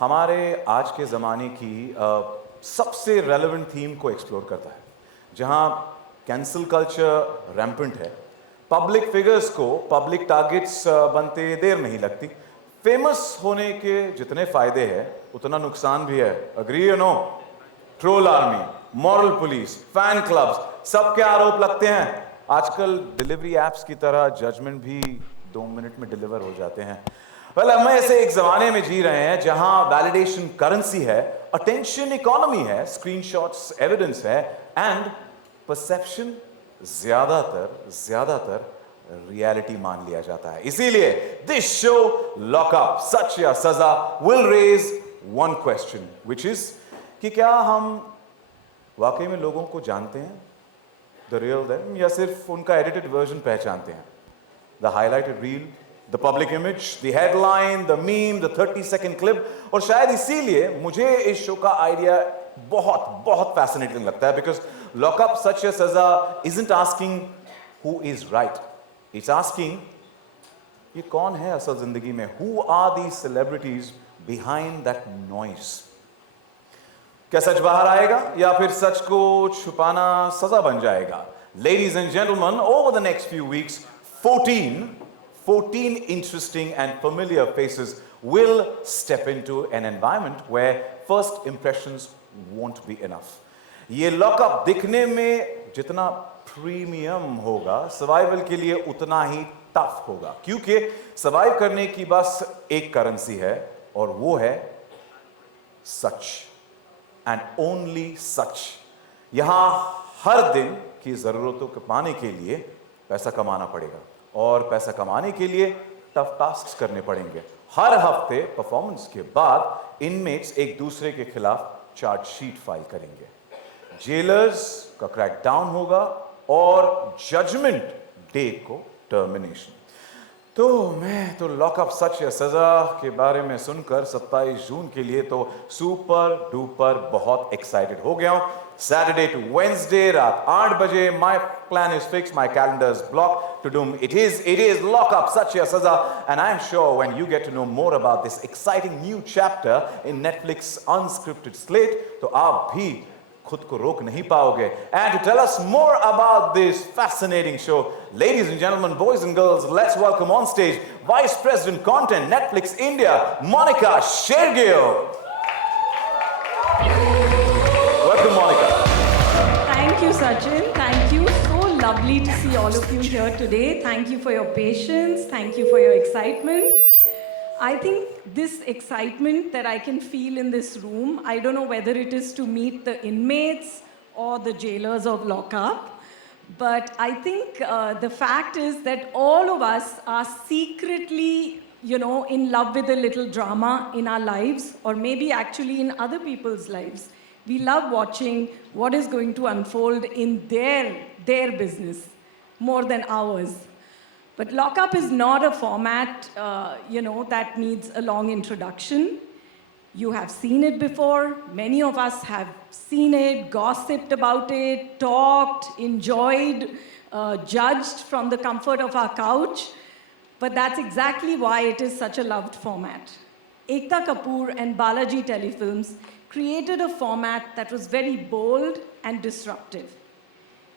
हमारे आज के ज़माने की सबसे रेलेवेंट थीम को एक्सप्लोर करता है, जहां कैंसल कल्चर रैम्पेंट है। पब्लिक फिगर्स को पब्लिक टारगेट्स बनते देर नहीं लगती। फेमस होने के जितने फायदे हैं उतना नुकसान भी है। अग्री या no? Troll army, moral police, fan clubs, सबके आरोप लगते हैं। आजकल डिलीवरी एप्स की तरह जजमेंट भी 2 मिनट में डिलीवर हो जाते हैं। वेल, हम ऐसे एक जमाने में जी रहे हैं जहां वैलिडेशन करेंसी है, अटेंशन इकोनॉमी है, स्क्रीनशॉट्स एविडेंस है एंड परसेप्शन ज्यादातर रियलिटी मान लिया जाता है। इसीलिए दिस शो लॉकअप सच या सजा will raise one question which is कि क्या हम वाकई में लोगों को जानते हैं, द रियल देम, या सिर्फ उनका एडिटेड वर्जन पहचानते हैं? The highlighted reel, the public image, the headline, the meme, the 30-second clip. और शायद इसीलिए मुझे इस शो का आइडिया बहुत फैसिनेटिंग लगता है, बिकॉज लॉकअप सच या सजा isn't asking who is right, it's asking ये कौन है असल जिंदगी में, who are the celebrities behind that noise. क्या सच बाहर आएगा या फिर सच को छुपाना सजा बन जाएगा? Ladies and gentlemen, over the next few weeks, 14 interesting and familiar faces will step into an environment where first impressions won't be enough. ये लॉकअप दिखने में जितना प्रीमियम होगा, सर्वाइवल के लिए उतना ही टफ होगा, क्योंकि सर्वाइव करने की बस एक करेंसी है और वो है सच, एंड ओनली सच। यहां हर दिन की जरूरतों को पाने के लिए पैसा कमाना पड़ेगा और पैसा कमाने के लिए टफ टास्क्स करने पड़ेंगे। हर हफ्ते परफॉर्मेंस के बाद इनमेट्स एक दूसरे के खिलाफ चार्जशीट फाइल करेंगे। जेलर्स का क्रैकडाउन होगा और जजमेंट डे को टर्मिनेशन। तो मैं तो लॉकअप सच या सजा के बारे में सुनकर 27 जून के लिए तो सुपर डुपर बहुत एक्साइटेड हो गया हूं। Saturday to Wednesday रात 8 बजे, my plan is fixed, my calendar is blocked to doom. It is lockup such ya saza, and I'm sure when you get to know more about this exciting new chapter in Netflix unscripted slate, तो आप भी खुद को रोक नहीं पाओगे। And to tell us more about this fascinating show, ladies and gentlemen, boys and girls, let's welcome on stage Vice President Content, Netflix India, Monica Shergill. Welcome, Monica. Thank you, Sachin. Thank you. So lovely to see all of you here today. Thank you for your patience. Thank you for your excitement. I think this excitement that I can feel in this room, I don't know whether it is to meet the inmates or the jailers of lockup, but I think the fact is that all of us are secretly, in love with a little drama in our lives, or maybe actually in other people's lives. We love watching what is going to unfold in their business more than ours. But lockup is not a format, that needs a long introduction. You have seen it before. Many of us have seen it, gossiped about it, talked, enjoyed, judged from the comfort of our couch. But that's exactly why it is such a loved format. Ekta Kapoor and Balaji Telefilms created a format that was very bold and disruptive.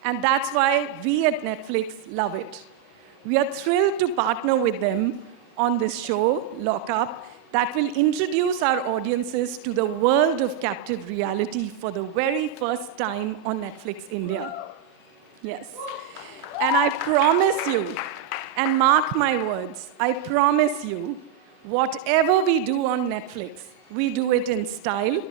And that's why we at Netflix love it. We are thrilled to partner with them on this show, Lockup, that will introduce our audiences to the world of captive reality for the very first time on Netflix India. Yes. And I promise you, and mark my words, I promise you, whatever we do on Netflix, we do it in style.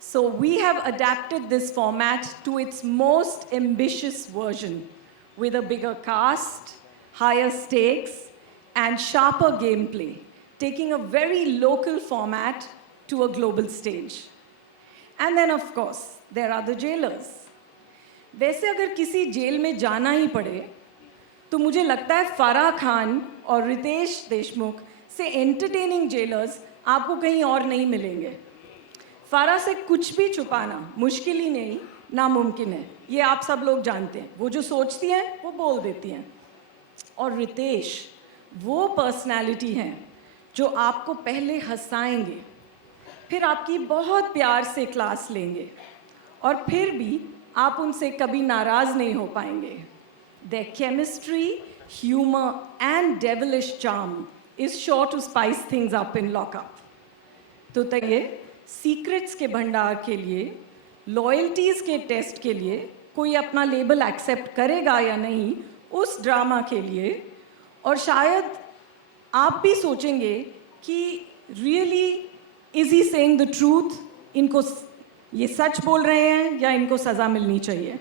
So we have adapted this format to its most ambitious version with a bigger cast, higher stakes, and sharper gameplay, taking a very local format to a global stage. And then, of course, there are the jailers. वैसे अगर किसी jail में जाना ही पड़े, तो मुझे लगता है फराह खान और रितेश देशमुख से एंटरटेनिंग जेलर्स आपको कहीं और नहीं मिलेंगे। फराह से कुछ भी छुपाना मुश्किल ही नहीं, नामुमकिन है। ये आप सब लोग जानते हैं। वो जो सोचती हैं, वो बोल देती हैं। और रितेश वो पर्सनालिटी हैं जो आपको पहले हंसाएंगे, फिर आपकी बहुत प्यार से क्लास लेंगे और फिर भी आप उनसे कभी नाराज नहीं हो पाएंगे. Their chemistry, humor and devilish charm is sure to spice things up in lockup. तो तय सीक्रेट्स के भंडार के लिए, लॉयल्टीज के टेस्ट के लिए कोई अपना लेबल एक्सेप्ट करेगा या नहीं उस ड्रामा के लिए. और शायद आप भी सोचेंगे कि really is he saying the truth, इनको ये सच बोल रहे हैं या इनको सज़ा मिलनी चाहिए.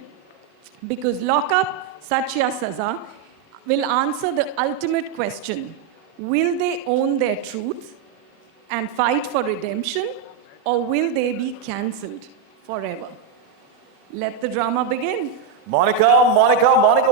बिकॉज लॉकअप, सच या सज़ा, will answer the ultimate question: will they own their truth and fight for redemption, or will they be cancelled forever? Let the drama begin. Monica,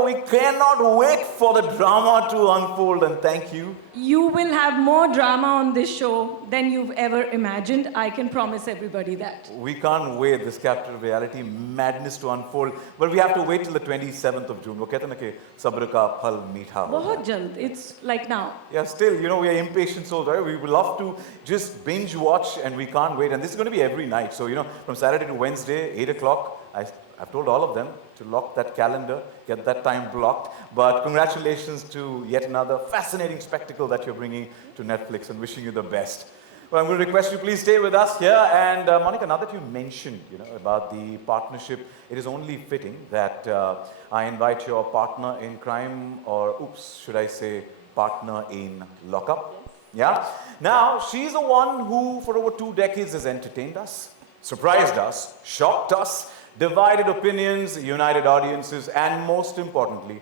we cannot wait for the drama to unfold, and thank you. You will have more drama on this show than you've ever imagined. I can promise everybody that. We can't wait this captive reality madness to unfold, but we have to wait till the 27th of June. वो कहते हैं ना कि सब्र का फल मीठा होगा. बहुत जल्द. It's like now. Yeah, still, you know, we are impatient souls, right? We would love to just binge watch, and we can't wait. And this is going to be every night. So, you know, from Saturday to Wednesday, 8 o'clock, I've told all of them to lock that calendar, get that time blocked. But congratulations to yet another fascinating spectacle that you're bringing to Netflix, and wishing you the best. Well, I'm going to request you please stay with us here. And Monica, now that you mentioned, you know, about the partnership, it is only fitting that I invite your partner in crime, or oops, should I say partner in lockup? Yeah? Now, she's the one who for over 2 decades has entertained us, surprised us, shocked us, divided opinions, united audiences, and most importantly,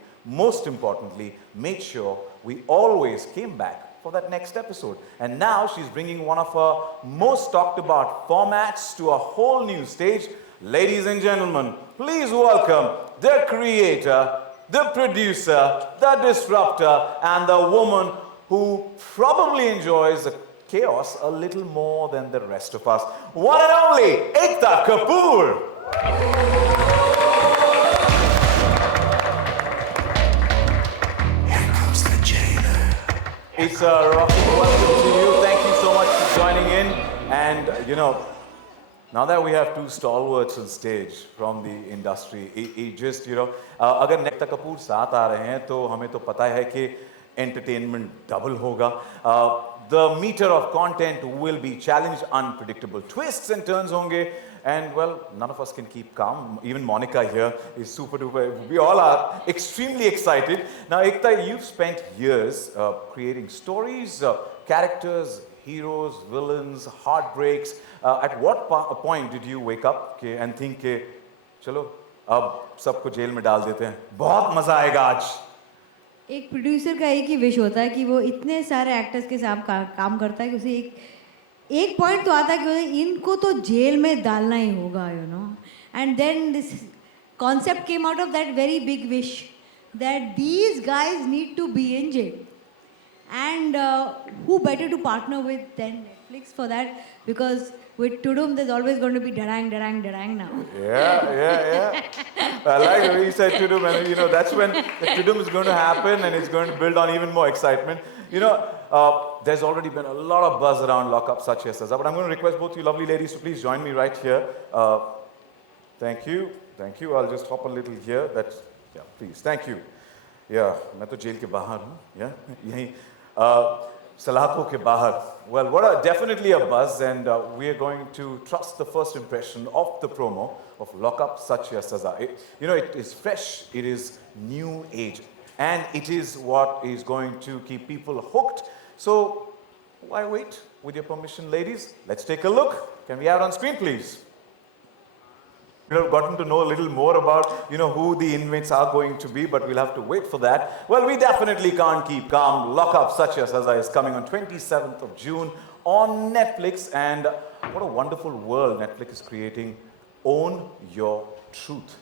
made sure we always came back for that next episode. And now she's bringing one of her most talked about formats to a whole new stage. Ladies and gentlemen, please welcome the creator, the producer, the disruptor, and the woman who probably enjoys the chaos a little more than the rest of us. One and only Ekta Kapoor. It's a rocking welcome to you. Thank you so much for joining in. And you know, now that we have 2 stalwarts on stage from the industry, it just, you know, अगर नेक्ता कपूर साथ आ रहे हैं तो हमें तो पता है कि entertainment double होगा. The meter of content will be challenged, unpredictable twists and turns honge. And well, none of us can keep calm. Even Monica here is super duper. We all are extremely excited. Now, Ekta, you've spent years creating stories, characters, heroes, villains, heartbreaks. At what point did you wake up and think, चलो अब सबको jail में डाल देते हैं, बहुत मजा आएगा आज? एक प्रोड्यूसर का एक ही विश होता है कि वो इतने सारे एक्टर्स के साथ काम करता है कि उसे एक पॉइंट तो आता है कि इनको तो जेल में डालना ही होगा, you know. And then this concept came out of that very big wish that these guys need to be in jail. And who better to partner with than Netflix for that? Because with Tudum, there's always going to be darang now. Yeah. I like the way you said Tudum, and you know that's when the Tudum is going to happen, and it's going to build on even more excitement. You know, there's already been a lot of buzz around Lockup, such as that. But I'm going to request both you lovely ladies to please join me right here. Thank you. I'll just hop a little here. Yeah, please. Thank you. Yeah, मैं तो jail के बाहर हूँ. Yeah, यहीं सलाखों के बाहर. Well, definitely a buzz, and we are going to trust the first impression of the promo of Lockup, Sach Ya Saza. You know, it is fresh, it is new age, and it is what is going to keep people hooked. So, why wait? With your permission, ladies, let's take a look. Can we have it on screen, please? You know, gotten to know a little more about, you know, who the inmates are going to be, but we'll have to wait for that. Well, we definitely can't keep calm. Lockup, Sach Ya Saza is coming on 27th of June on Netflix, and what a wonderful world Netflix is creating. Own your truth.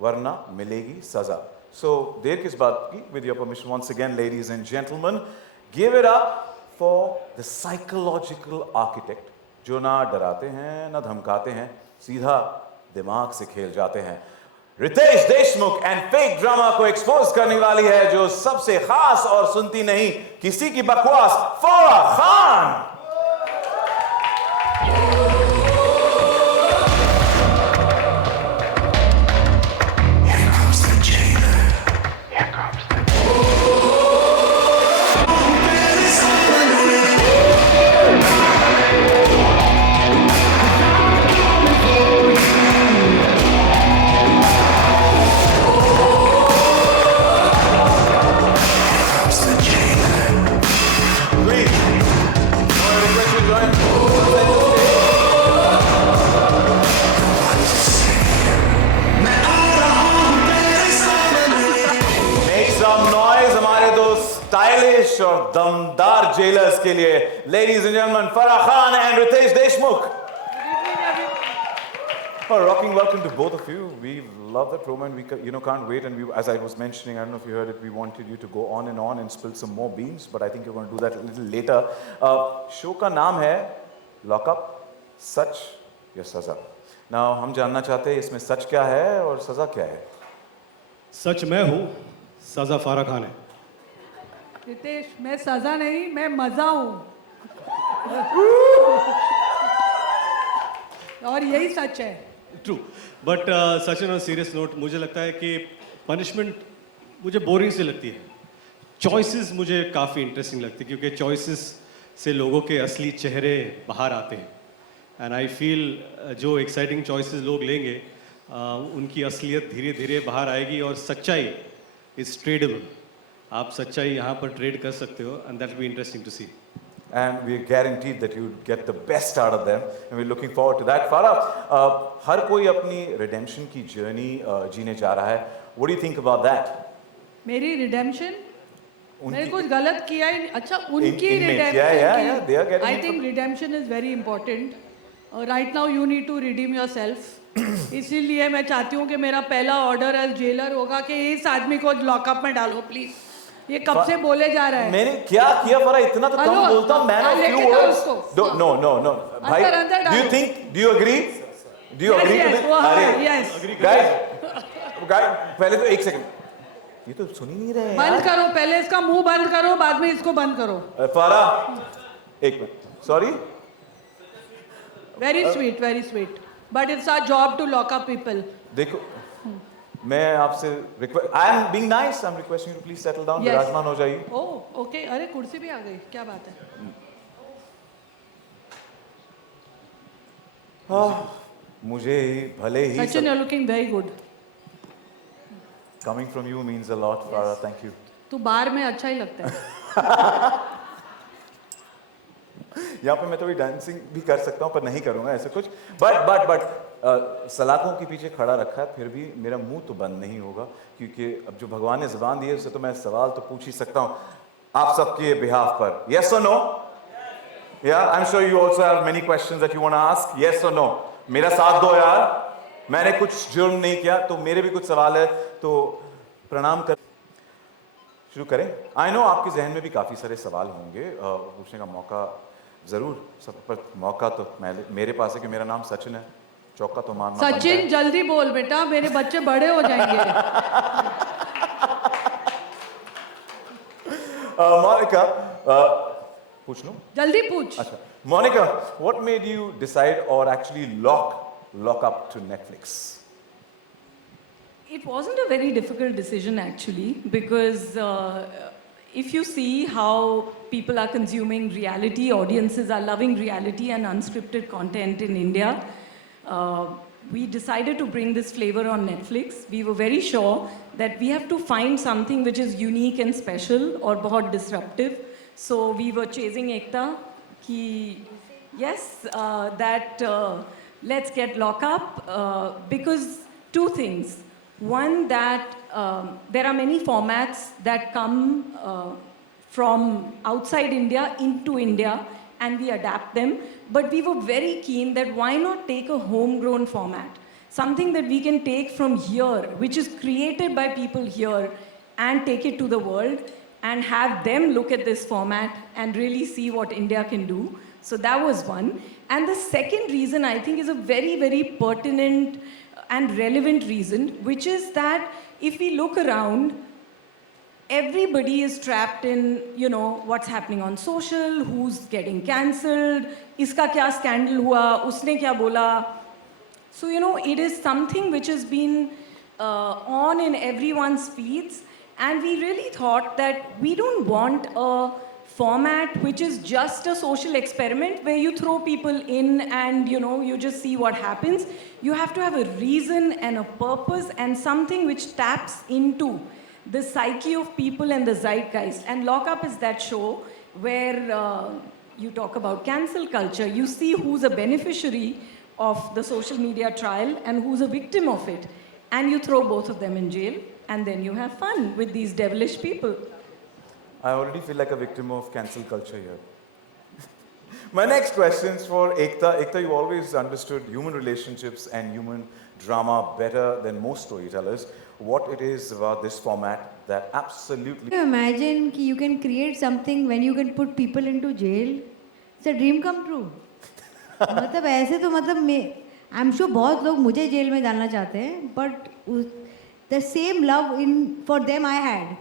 Varna milegi saza. So, der kis baat ki, with your permission once again, ladies and gentlemen, give it up for the psychological architect, जो ना डराते हैं, ना धमकाते हैं, सीधा दिमाग से खेल जाते हैं. Ritesh Deshmukh and fake drama को एक्सपोज करने वाली है जो सबसे खास और सुनती नहीं किसी की बकवास, फौरा खान. आदेश और दमदार जेलर्स के लिए ladies and gentleman Farah Khan and Ritesh Deshmukh. A rocking welcome to both of you. We love the promo and we can't wait. And as I was mentioning, I don't know if you heard it, we wanted you to go on and spill some more beans, but I think you're going to do that a little later. Show का नाम है Lock Up, सच या सजा. Now हम जानना चाहते हैं इसमें सच क्या है और सजा क्या है. सच मैं हूँ, सजा फारा खान है. रितेश, मैं सजा नहीं, मैं मजा हूँ. और यही सच है. True, but such on serious note, मुझे लगता है कि पनिशमेंट मुझे बोरिंग से लगती है. चॉइसेस मुझे काफ़ी इंटरेस्टिंग लगती है क्योंकि चॉइसेस से लोगों के असली चेहरे बाहर आते हैं. एंड आई फील जो एक्साइटिंग चॉइसेस लोग लेंगे उनकी असलियत धीरे धीरे बाहर आएगी और सच्चाई इज ट्रेडेबल. आप सच्चाई यहाँ पर ट्रेड कर सकते हो and that will be interesting to see. And we're guaranteed that you get the best out of them, and we're looking forward to that. Farah, हर कोई अपनी redemption की journey जीने जा रहा है. What do you think about that? मेरी redemption, मैंने कुछ गलत किया ही नहीं. अच्छा, उनकी inmates, yeah, they are getting I it think from- redemption is very important. Right now you need to redeem yourself. इसीलिए मैं चाहती हूँ कि मेरा पहला ऑर्डर एज जेलर होगा कि इस आदमी को लॉकअप में डालो प्लीज. ये कब से बोले जा रहा है. मैंने क्या किया फरा, इतना तो कम हेलो, बोलता हूँ. मैन ऑफ लेके फ्यू जाओ वर्ड्स. उसको. No भाई, अंदर do you डालो. think, do you agree Yes, with वो हाँ, अरे yes. guys पहले तो एक सेकंड, ये तो सुन ही नहीं रहे हैं बंद यार. करो, पहले इसका मुंह बंद करो, बाद में इसको बंद करो. फरा एक minute, sorry. Very sweet. But it's our job to lock up people. देखो मैं आपसे request, I am being nice, I am requesting you to please settle down. Yes. विराजमान हो जाइए. Oh okay. अरे कुर्सी भी आ गई, क्या बात है. मुझे भले ही Sachin, you looking very good. Coming from you means a lot. Farah, thank you. तू बार में अच्छा ही लगता है. यहाँ पे मैं तो भी डांसिंग भी कर सकता हूँ पर नहीं करूँगा ऐसे कुछ. बट सलाखों के पीछे खड़ा रखा है, फिर भी मेरा मुंह तो बंद नहीं होगा क्योंकि अब जो भगवान ने ज़बान दी है उससे तो मैं सवाल तो पूछ ही सकता हूँ आप सबके बिहाफ पर. यस और नो? या I am sure you also have many questions that you want to ask. Yes और नो? मेरा साथ दो यार, मैंने कुछ जुर्म नहीं किया तो मेरे भी कुछ सवाल है तो प्रणाम कर शुरू करें. आई नो आपके जहन में भी काफ़ी सारे सवाल होंगे, पूछने का मौका ज़रूर सब पर मौका तो मेरे पास है कि मेरा नाम सचिन है. चौका तो मारना बनता सचिन है. जल्दी बोल बेटा, मेरे बच्चे बड़े हो जाएंगे. मोनिका, पूछ लूं? जल्दी पूछ. अच्छा, Monika, what made you decide or actually lock up to Netflix? It wasn't a very difficult decision actually, because if you see how people are consuming reality, audiences are loving reality and unscripted content in India, we decided to bring this flavor on Netflix. We were very sure that we have to find something which is unique and special or बहुत disruptive. So we were chasing Ekta ki yes, that let's get Lock Up because two things. One, that there are many formats that come from outside India into India and we adapt them. But we were very keen that why not take a homegrown format? Something that we can take from here, which is created by people here, and take it to the world and have them look at this format and really see what India can do. So that was one. And the second reason I think is a very, very pertinent and relevant reason, which is that if we look around, everybody is trapped in, you know, what's happening on social, who's getting cancelled, iska kya scandal hua, usne kya bola. So, you know, it is something which has been on in everyone's feeds, and we really thought that we don't want a format which is just a social experiment where you throw people in and, you know, you just see what happens. You have to have a reason and a purpose and something which taps into the psyche of people and the zeitgeist. And Lock Up is that show where you talk about cancel culture. You see who's a beneficiary of the social media trial and who's a victim of it. And you throw both of them in jail, and then you have fun with these devilish people. I already feel like a victim of cancel culture here. My next question is for Ekta. Ekta, you always understood human relationships and human drama better than most storytellers. What it is about this format that absolutely... Can you imagine कि you can create something when you can put people into jail? It's a dream come true. मतलब ऐसे तो मतलब आई am sure बहुत लोग मुझे jail में डालना चाहते हैं, but the same love in for them I had.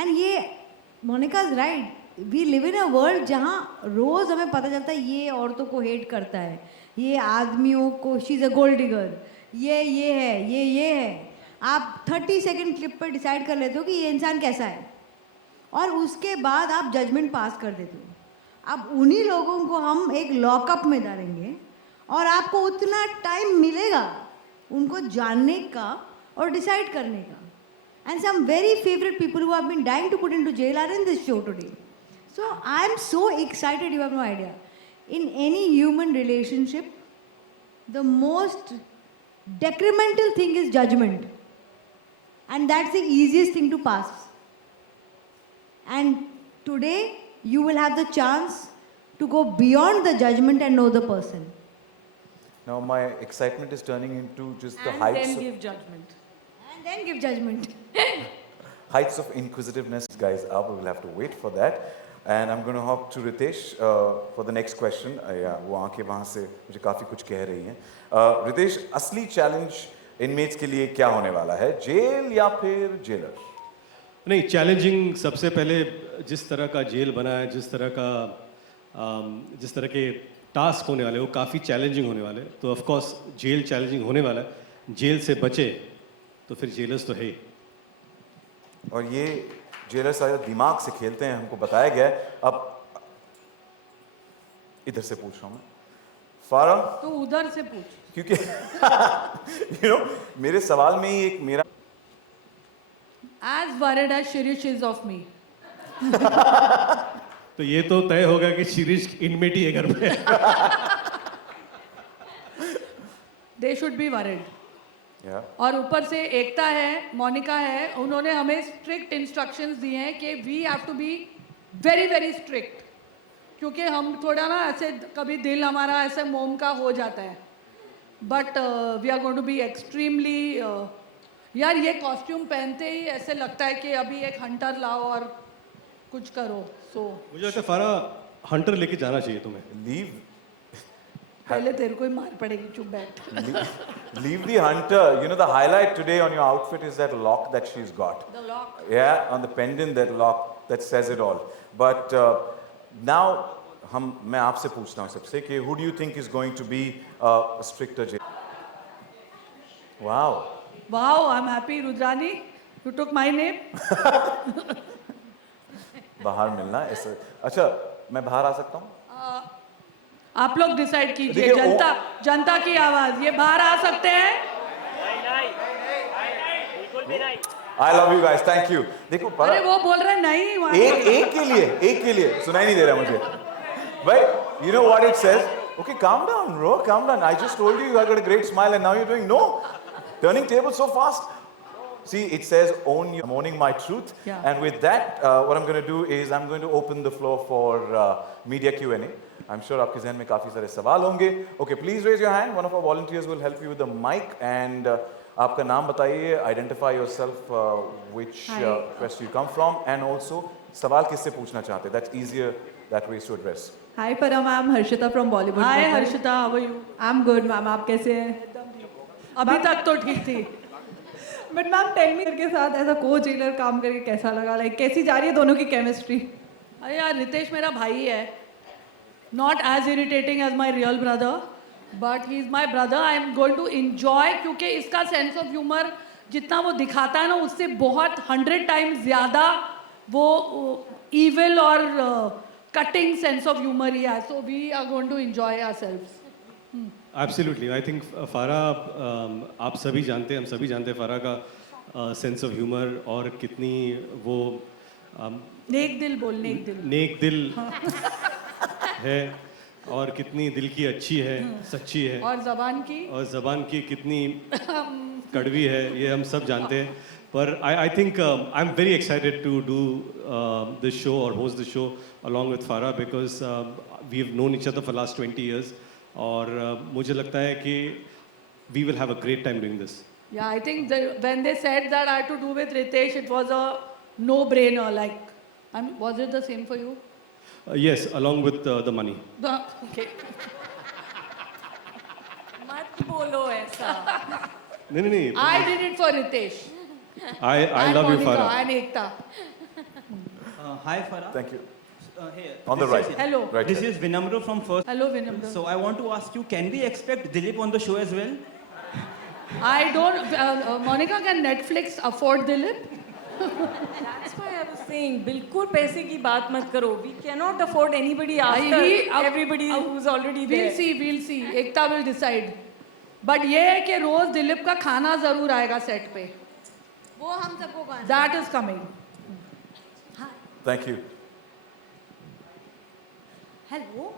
And ये Monika is right, we live in a world जहाँ रोज़ हमें पता चलता है ये औरतों को हेट करता है, ये आदमियों को she is a gold digger, ये है, ये है. आप 30 सेकंड क्लिप पर डिसाइड कर लेते हो कि ये इंसान कैसा है, और उसके बाद आप जजमेंट पास कर देते हो. अब उन्हीं लोगों को हम एक लॉकअप में डालेंगे और आपको उतना टाइम मिलेगा उनको जानने का और डिसाइड करने का. And some very favorite people who have been dying to put into jail are in this show today. So I am so excited, you have no idea. In any human relationship, the most detrimental thing is judgment. And that's the easiest thing to pass. And today, you will have the chance to go beyond the judgment and know the person. Now my excitement is turning into just the And heights then of... give judgment. And then give judgment. heights of inquisitiveness, guys, up. We will have to wait for that. And I'm going to hop to Ritesh for the next question. Yeah, वो आंखें वहाँ से मुझे काफ़ी कुछ कह रही हैं. Ritesh, असली चैलेंज इनमेट्स के लिए क्या होने वाला है, जेल या फिर जेलर? नहीं, चैलेंजिंग सबसे पहले जिस तरह का जेल बना है, जिस तरह के टास्क होने वाले वो काफ़ी चैलेंजिंग होने वाले. तो ऑफ कोर्स जेल चैलेंजिंग होने वाला है. जेल से बचे तो फिर जेलर्स तो है ही. और ये जेलर सारे दिमाग से खेलते हैं, हमको बताया गया है. अब इधर से पूछ रहा हूँ मैं, फारा, तो उधर से पूछ. क्योंकि मेरे सवाल में ही एक मेरा... As worried as Shirish is of me. तो ये तो तय होगा कि शिरीष इनमेट ही है घर पे. They should be worried. Yeah. और ऊपर से एकता है, मोनिका है, उन्होंने हमें स्ट्रिक्ट इंस्ट्रक्शंस दिए हैं कि we have to be very very strict, क्योंकि हम थोड़ा ना ऐसे कभी दिल हमारा ऐसे मोम का हो जाता है. But we are going to be extremely... यार ये कॉस्ट्यूम पहनते ही ऐसे लगता है कि अभी एक हंटर लाओ और कुछ करो. सो मुझे लगता है फारा हंटर लेके जाना चाहिए तुम्हें. Leave पहले तेरे को ही मार पड़ेगी, चुप बैठ. Leave the hunter. You know, the highlight today on your outfit is that lock that she's got. The lock. Yeah, on the pendant, that lock that says it all. But now, मैं आपसे पूछता हूँ सबसे कि who do you think is going to be a stricter jail? Wow. Wow, I'm happy, Rudrani. You took my name. बाहर मिलना ऐसे. अच्छा, मैं बाहर आ सकता हूँ? आप लोग डिसाइड कीजिए. देखिए, जनता की आवाज. ये बाहर आ सकते हैं? I love you guys. Thank you. देखो अरे वो बोल रहे नहीं वहाँ. एक के लिए सुनाई नहीं दे रहा मुझे. But you know what it says? Okay, calm down, bro. Calm down. I just told you I got a great smile, and now you're doing no. Turning tables so fast. See, it says I'm owning my truth. Yeah. And with that, what I'm going to do is I'm going to open the floor for media Q&A. I'm sure आपके ज़हन में काफ़ी सारे सवाल होंगे. Okay, please raise your hand. One of our volunteers will help you with the mic. And आपका नाम बताइए, identify yourself, which quest you come from, and also सवाल किससे पूछना चाहते हैं. That's easier that way to address. Hi Farah ma'am, Harshita from Bollywood. Hi Harshita, how are you? I'm good ma'am, आप कैसे हैं? अभी तक तो ठीक थी. But ma'am, tell me के साथ ऐसा co-jailer काम करके कैसा लगा? Like कैसी जा रही है दोनों की chemistry? अरे यार रितेश मेरा भाई है. Not as irritating as my real brother, but he's my brother. I'm going to enjoy क्योंकि इसका sense of humor जितना वो दिखाता है ना उससे बहुत 100 times ज़्यादा वो evil और cutting sense of humor ही है. So we are going to enjoy ourselves. Absolutely. I think फारा आप सभी जानते हैं, हम सभी जानते हैं फारा का सेंस ऑफ ह्यूमर और कितनी वो नेक दिल बोल, नेक दिल है और कितनी दिल की अच्छी है, सच्ची है, और ज़बान की कितनी कड़वी है, ये हम सब जानते हैं. But I think I'm very excited to do this show or host the show along with Farah because we have known each other for the last 20 years. और मुझे लगता है कि we will have a great time doing this. Yeah, I think when they said that I had to do with Ritesh, it was a no-brainer. Like, was it the same for you? Yes, along with the money. Okay. मत बोलो ऐसा. नहीं नहीं नहीं. I did it for Ritesh. I And love you, Monica Farah. and Ekta. Hi Farah. Thank you. Here, On the this right. is- Hello. Right. This is Vinamra from First. Hello, Vinamra. So I want to ask you, can we expect Dilip on the show as well? I don't. Monica, can Netflix afford Dilip? That's why I was saying, बिल्कुल पैसे की बात मत करो. We cannot afford anybody after everybody who's already there. We'll see. Ekta will decide. But ये है कि रोज दिलीप का खाना जरूर आएगा सेट पे. वो हम सबको कहाँ से? That is coming. Thank you. Hello,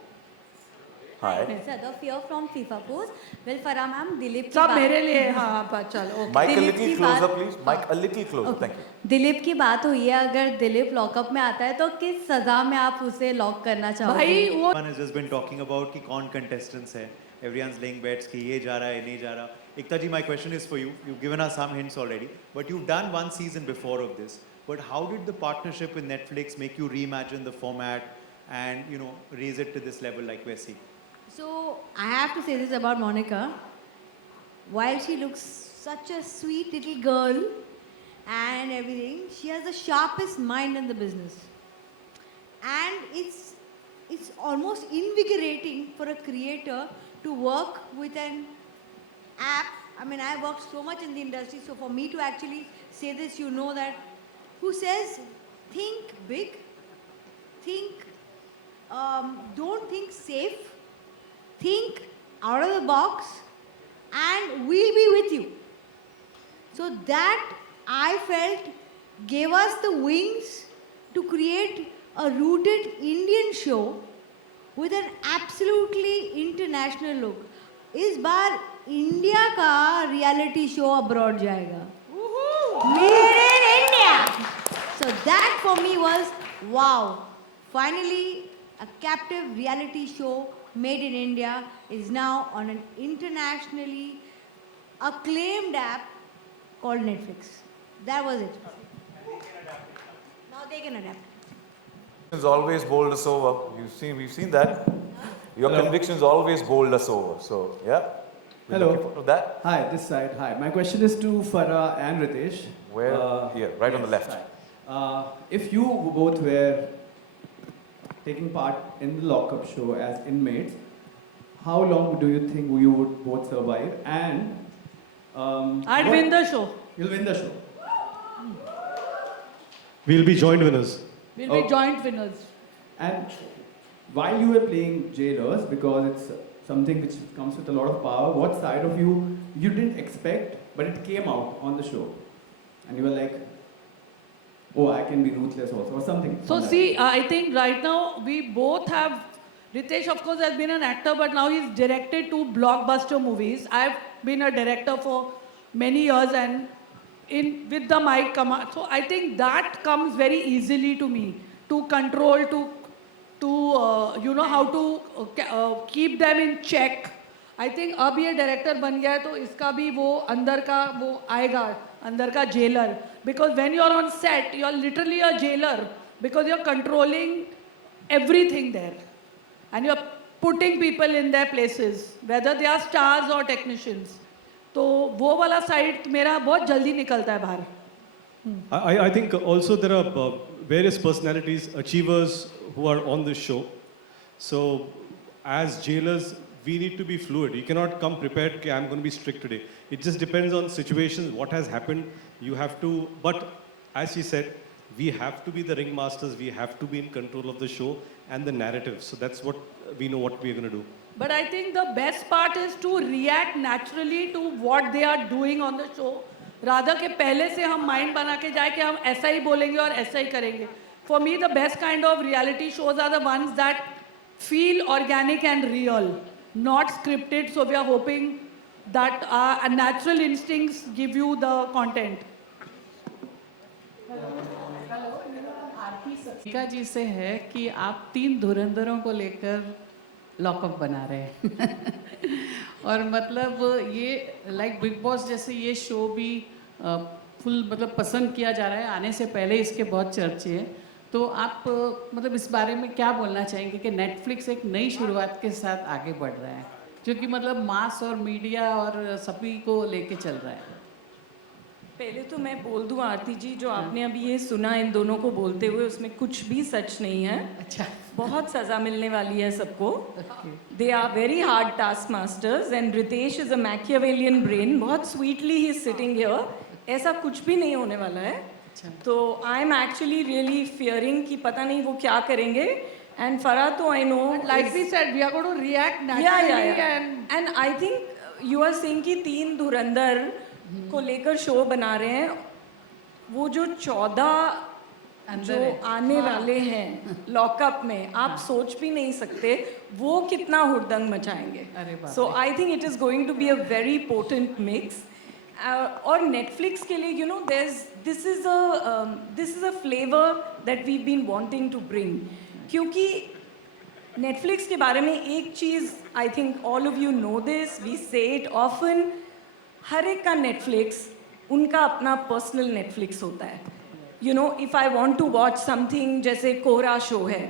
Hi. Sadafia from FIFA Post. Well, Farah ma'am, Dilip की सब बात मेरे लिए हाँ पर चलो. Mic a Dilip little की closer, बात- please. Mic a little closer. Thank you. Dilip की बात हुई है, अगर दिलीप लॉकअप में आता है तो किस सजा में आप उसे लॉक करना चाहोगे? भाई वो Everyone has just been talking about कि कौन contestants है. Everyone's laying bets कि ये जा रहा है, नहीं जा रहा. Ekta ji, my question is for you. You've given us some hints already, but you've done one season before of this. But how did the partnership with Netflix make you reimagine the format and raise it to this level like we're seeing? So I have to say this about Monica. While she looks such a sweet little girl and everything, she has the sharpest mind in the business. And it's almost invigorating for a creator to work with an app. I mean, I worked so much in the industry, so for me to actually say this, you know that who says think big, think, don't think safe, think out of the box, and we'll be with you. So that I felt gave us the wings to create a rooted Indian show with an absolutely international look. इस बार India का reality show abroad जाएगा. Made in India. So that for me was wow. Finally, a captive reality show made in India is now on an internationally acclaimed app called Netflix. That was it. Now they can adapt. Convictions always bowled us over. We've seen that. Your convictions always bowled us over. So yeah. We're Hello. looking forward to that. Hi, this side. Hi. My question is to Farah and Ritesh. Where? Here, right on the left. Hi. If you both were taking part in the lockup show as inmates, how long do you think you would both survive? And I'd win the show. You'll win the show. We'll be joint winners. We'll be joint winners. And while you were playing jailers, because it's something which comes with a lot of power, what side of you didn't expect, but it came out on the show, and you were like, oh, I can be ruthless also, or something. So on that. see, I think right now we both have. Ritesh, of course, has been an actor, but now he's directed two blockbuster movies. I've been a director for many years, and with the mic command. So I think that comes very easily to me to control, to how to keep them in check. I think अब ये director बन गया है तो इसका भी वो अंदर का वो आएगा अंदर का jailer, because when you're on set you're literally a jailer because you're controlling everything there and you're putting people in their places whether they are stars or technicians. तो वो वाला side मेरा बहुत जल्दी निकलता है बाहर. I think also there are various personalities, achievers who are on this show. So as jailers, we need to be fluid. You cannot come prepared, okay, I'm going to be strict today. It just depends on situations, what has happened. You have to, but as she said, we have to be the ringmasters, we have to be in control of the show and the narrative. So that's what we know what we're going to do. But I think the best part is to react naturally to what they are doing on the show. Rather के पहले से हम mind बना के जाए कि हम ऐसा ही बोलेंगे और ऐसा ही करेंगे. For me, the best kind of reality shows are the ones that feel organic and real, not scripted. So we are hoping that our natural instincts give you the content. टीका जी से है कि आप 3 धुरंधरों को लेकर लॉकअप बना रहे हैं और मतलब ये लाइक बिग बॉस जैसे ये शो भी फुल मतलब पसंद किया जा रहा है, आने से पहले इसके बहुत चर्चे हैं। तो आप मतलब इस बारे में क्या बोलना चाहेंगे कि नेटफ्लिक्स एक नई शुरुआत के साथ आगे बढ़ रहा है, जो कि मतलब मास और मीडिया और सभी को लेके चल रहा है? पहले तो मैं बोल दूं आरती जी, जो आपने अभी ये सुना इन दोनों को बोलते हुए, उसमें कुछ भी सच नहीं है। अच्छा, बहुत सज़ा मिलने वाली है सबको। They are very hard task masters and Ritesh is a Machiavellian brain. बहुत स्वीटली ही इज सिटिंग हियर, ऐसा कुछ भी नहीं होने वाला है। तो I am actually really fearing कि पता नहीं वो क्या करेंगे। एंड फरा तो I know like we said, we are going to react yeah, naturally and I think you are saying कि 3 धुरंधर को लेकर शो बना रहे हैं। वो जो 14 जो आने वाले हैं लॉकअप में, आप सोच भी नहीं सकते वो कितना हुड़दंग मचाएंगे। So I think it is going to be a very potent mix. और नेटफ्लिक्स के लिए you know this is a flavour that we been wanting to bring. क्योंकि नेटफ्लिक्स के बारे में एक चीज़, I think all of you know this, we say it often, हर एक का नेटफ्लिक्स उनका अपना पर्सनल नेटफ्लिक्स होता है। You know, if I want to watch something, जैसे कोहरा शो है,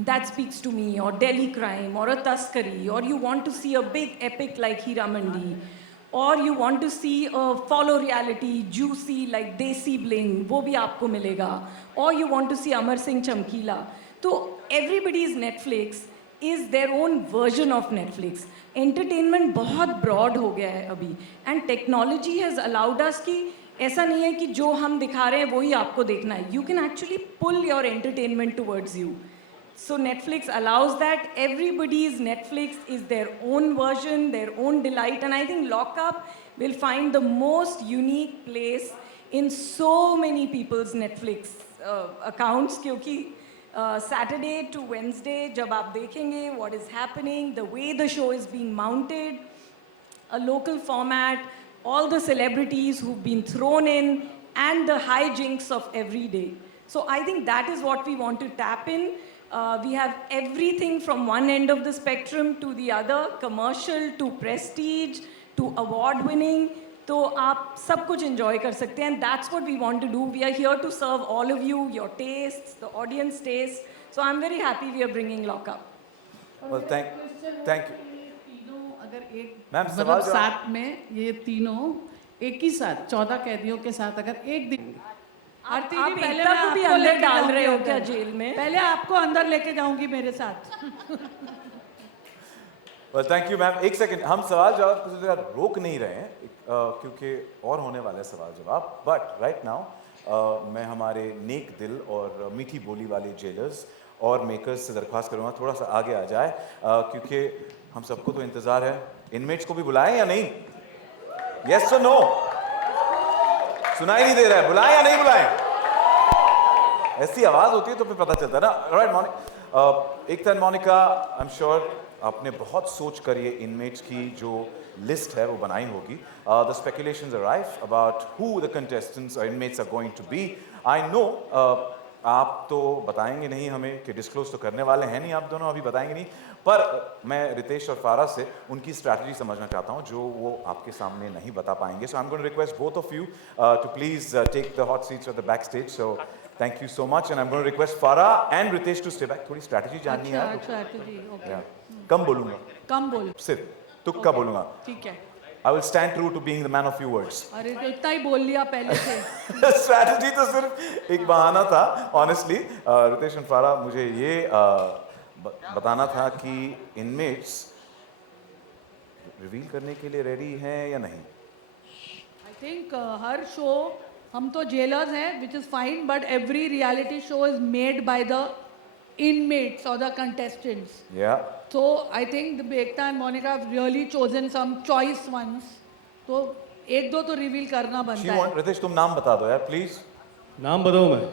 दैट स्पीक्स टू मी, और डेली क्राइम, और अ तस्करी, और you want to see a big epic like Heera Mandi, और you want to see a follow reality juicy like Desi bling, वो भी आपको मिलेगा, और you want to see Amar Singh Chamkila. तो everybody's Netflix is their own version of Netflix. Entertainment बहुत broad हो गया है अभी, and technology has allowed us कि ऐसा नहीं है कि जो हम दिखा रहे हैं वही आपको देखना है। You can actually pull your entertainment towards you. So Netflix allows that. Everybody's Netflix is their own version, their own delight, and I think Lockup will find the most unique place in so many people's Netflix accounts, क्योंकि Saturday to Wednesday जब आप देखेंगे what is happening, the way the show is being mounted, a local format, all the celebrities who've been thrown in, and the hijinks of every day. So I think that is what we want to tap in. We have everything from one end of the spectrum to the other, commercial to prestige to award winning. तो आप सब कुछ enjoy कर सकते हैं, and that's what we want to do. We are here to serve all of you, your tastes, the audience tastes. So I'm very happy we are bringing Lockup. Well, thank you. तीनों अगर एक ma'am, मतलब सवाल जवाब- साथ में ये तीनों एक ही साथ 14 कैदियों के साथ अगर एक दिन आरती जी, आप पहले एकता मैं को भी आपको अंदर लेके डाल जाऊंगी रहे हो अंदर। क्या जेल में? पहले आपको अंदर लेके जाऊंगी मेरे साथ। Well, thank you, ma'am. एक सेकंड, हम सवाल जवाब किसी तरह रोक नहीं रहे हैं, क्योंकि और होने वाले सवाल जवाब। बट राइट नाउ मैं हमारे नेक दिल और मीठी बोली वाले जेलर्स और मेकर्स से दरख्वास्त करूँगा थोड़ा सा आगे आ जाए, क्योंकि हम सबको तो इंतज़ार है। इनमेट्स को भी बुलाएं या नहीं? यस और नो? सुनाई नहीं दे रहा है, बुलाएं या नहीं बुलाएं? ऐसी आवाज़ होती है तो फिर पता चलता है ना। Right, Ekta and Monika, I am sure आपने बहुत सोच कर ये इनमेट्स की जो लिस्ट है वो बनाई होगी। The speculations are rife about who the contestants और inmates are going to be. I know आप तो बताएंगे नहीं हमें, कि डिस्क्लोज तो करने वाले हैं नहीं आप दोनों, अभी बताएंगे नहीं, पर मैं रितेश और फारा से उनकी स्ट्रैटेजी समझना चाहता हूं जो वो आपके सामने नहीं बता पाएंगे। So I am going to request both of you to please take the hot seats at the back stage. So thank you so much, and I am going to request Farah and Ritesh to stay back. थोड़ी strategy जाननी है। अच्छा आरती जी, okay, कम बोलूंगा, कम बोल, सिर्फ तुक्का बोलूंगा। ठीक है। I will stand true to being the man of few words. अरे तो इतना ही बोल लिया पहले से। स्ट्रैटेजी तो सिर्फ एक बहाना था ऑनेस्टली। रितेश एंड फारा, मुझे ये बताना था कि इनमेट्स रिवील करने के लिए रेडी हैं या नहीं? आई थिंक हर शो, हम तो जेलर्स हैं, which is fine, but every reality show is made by the inmates or the contestants. Yeah. So I think the Ekta and Monica have really chosen some choice ones. तो एक दो तो reveal करना बनता है। रितेश, तुम नाम बता दो यार प्लीज। नाम बताऊं मैं?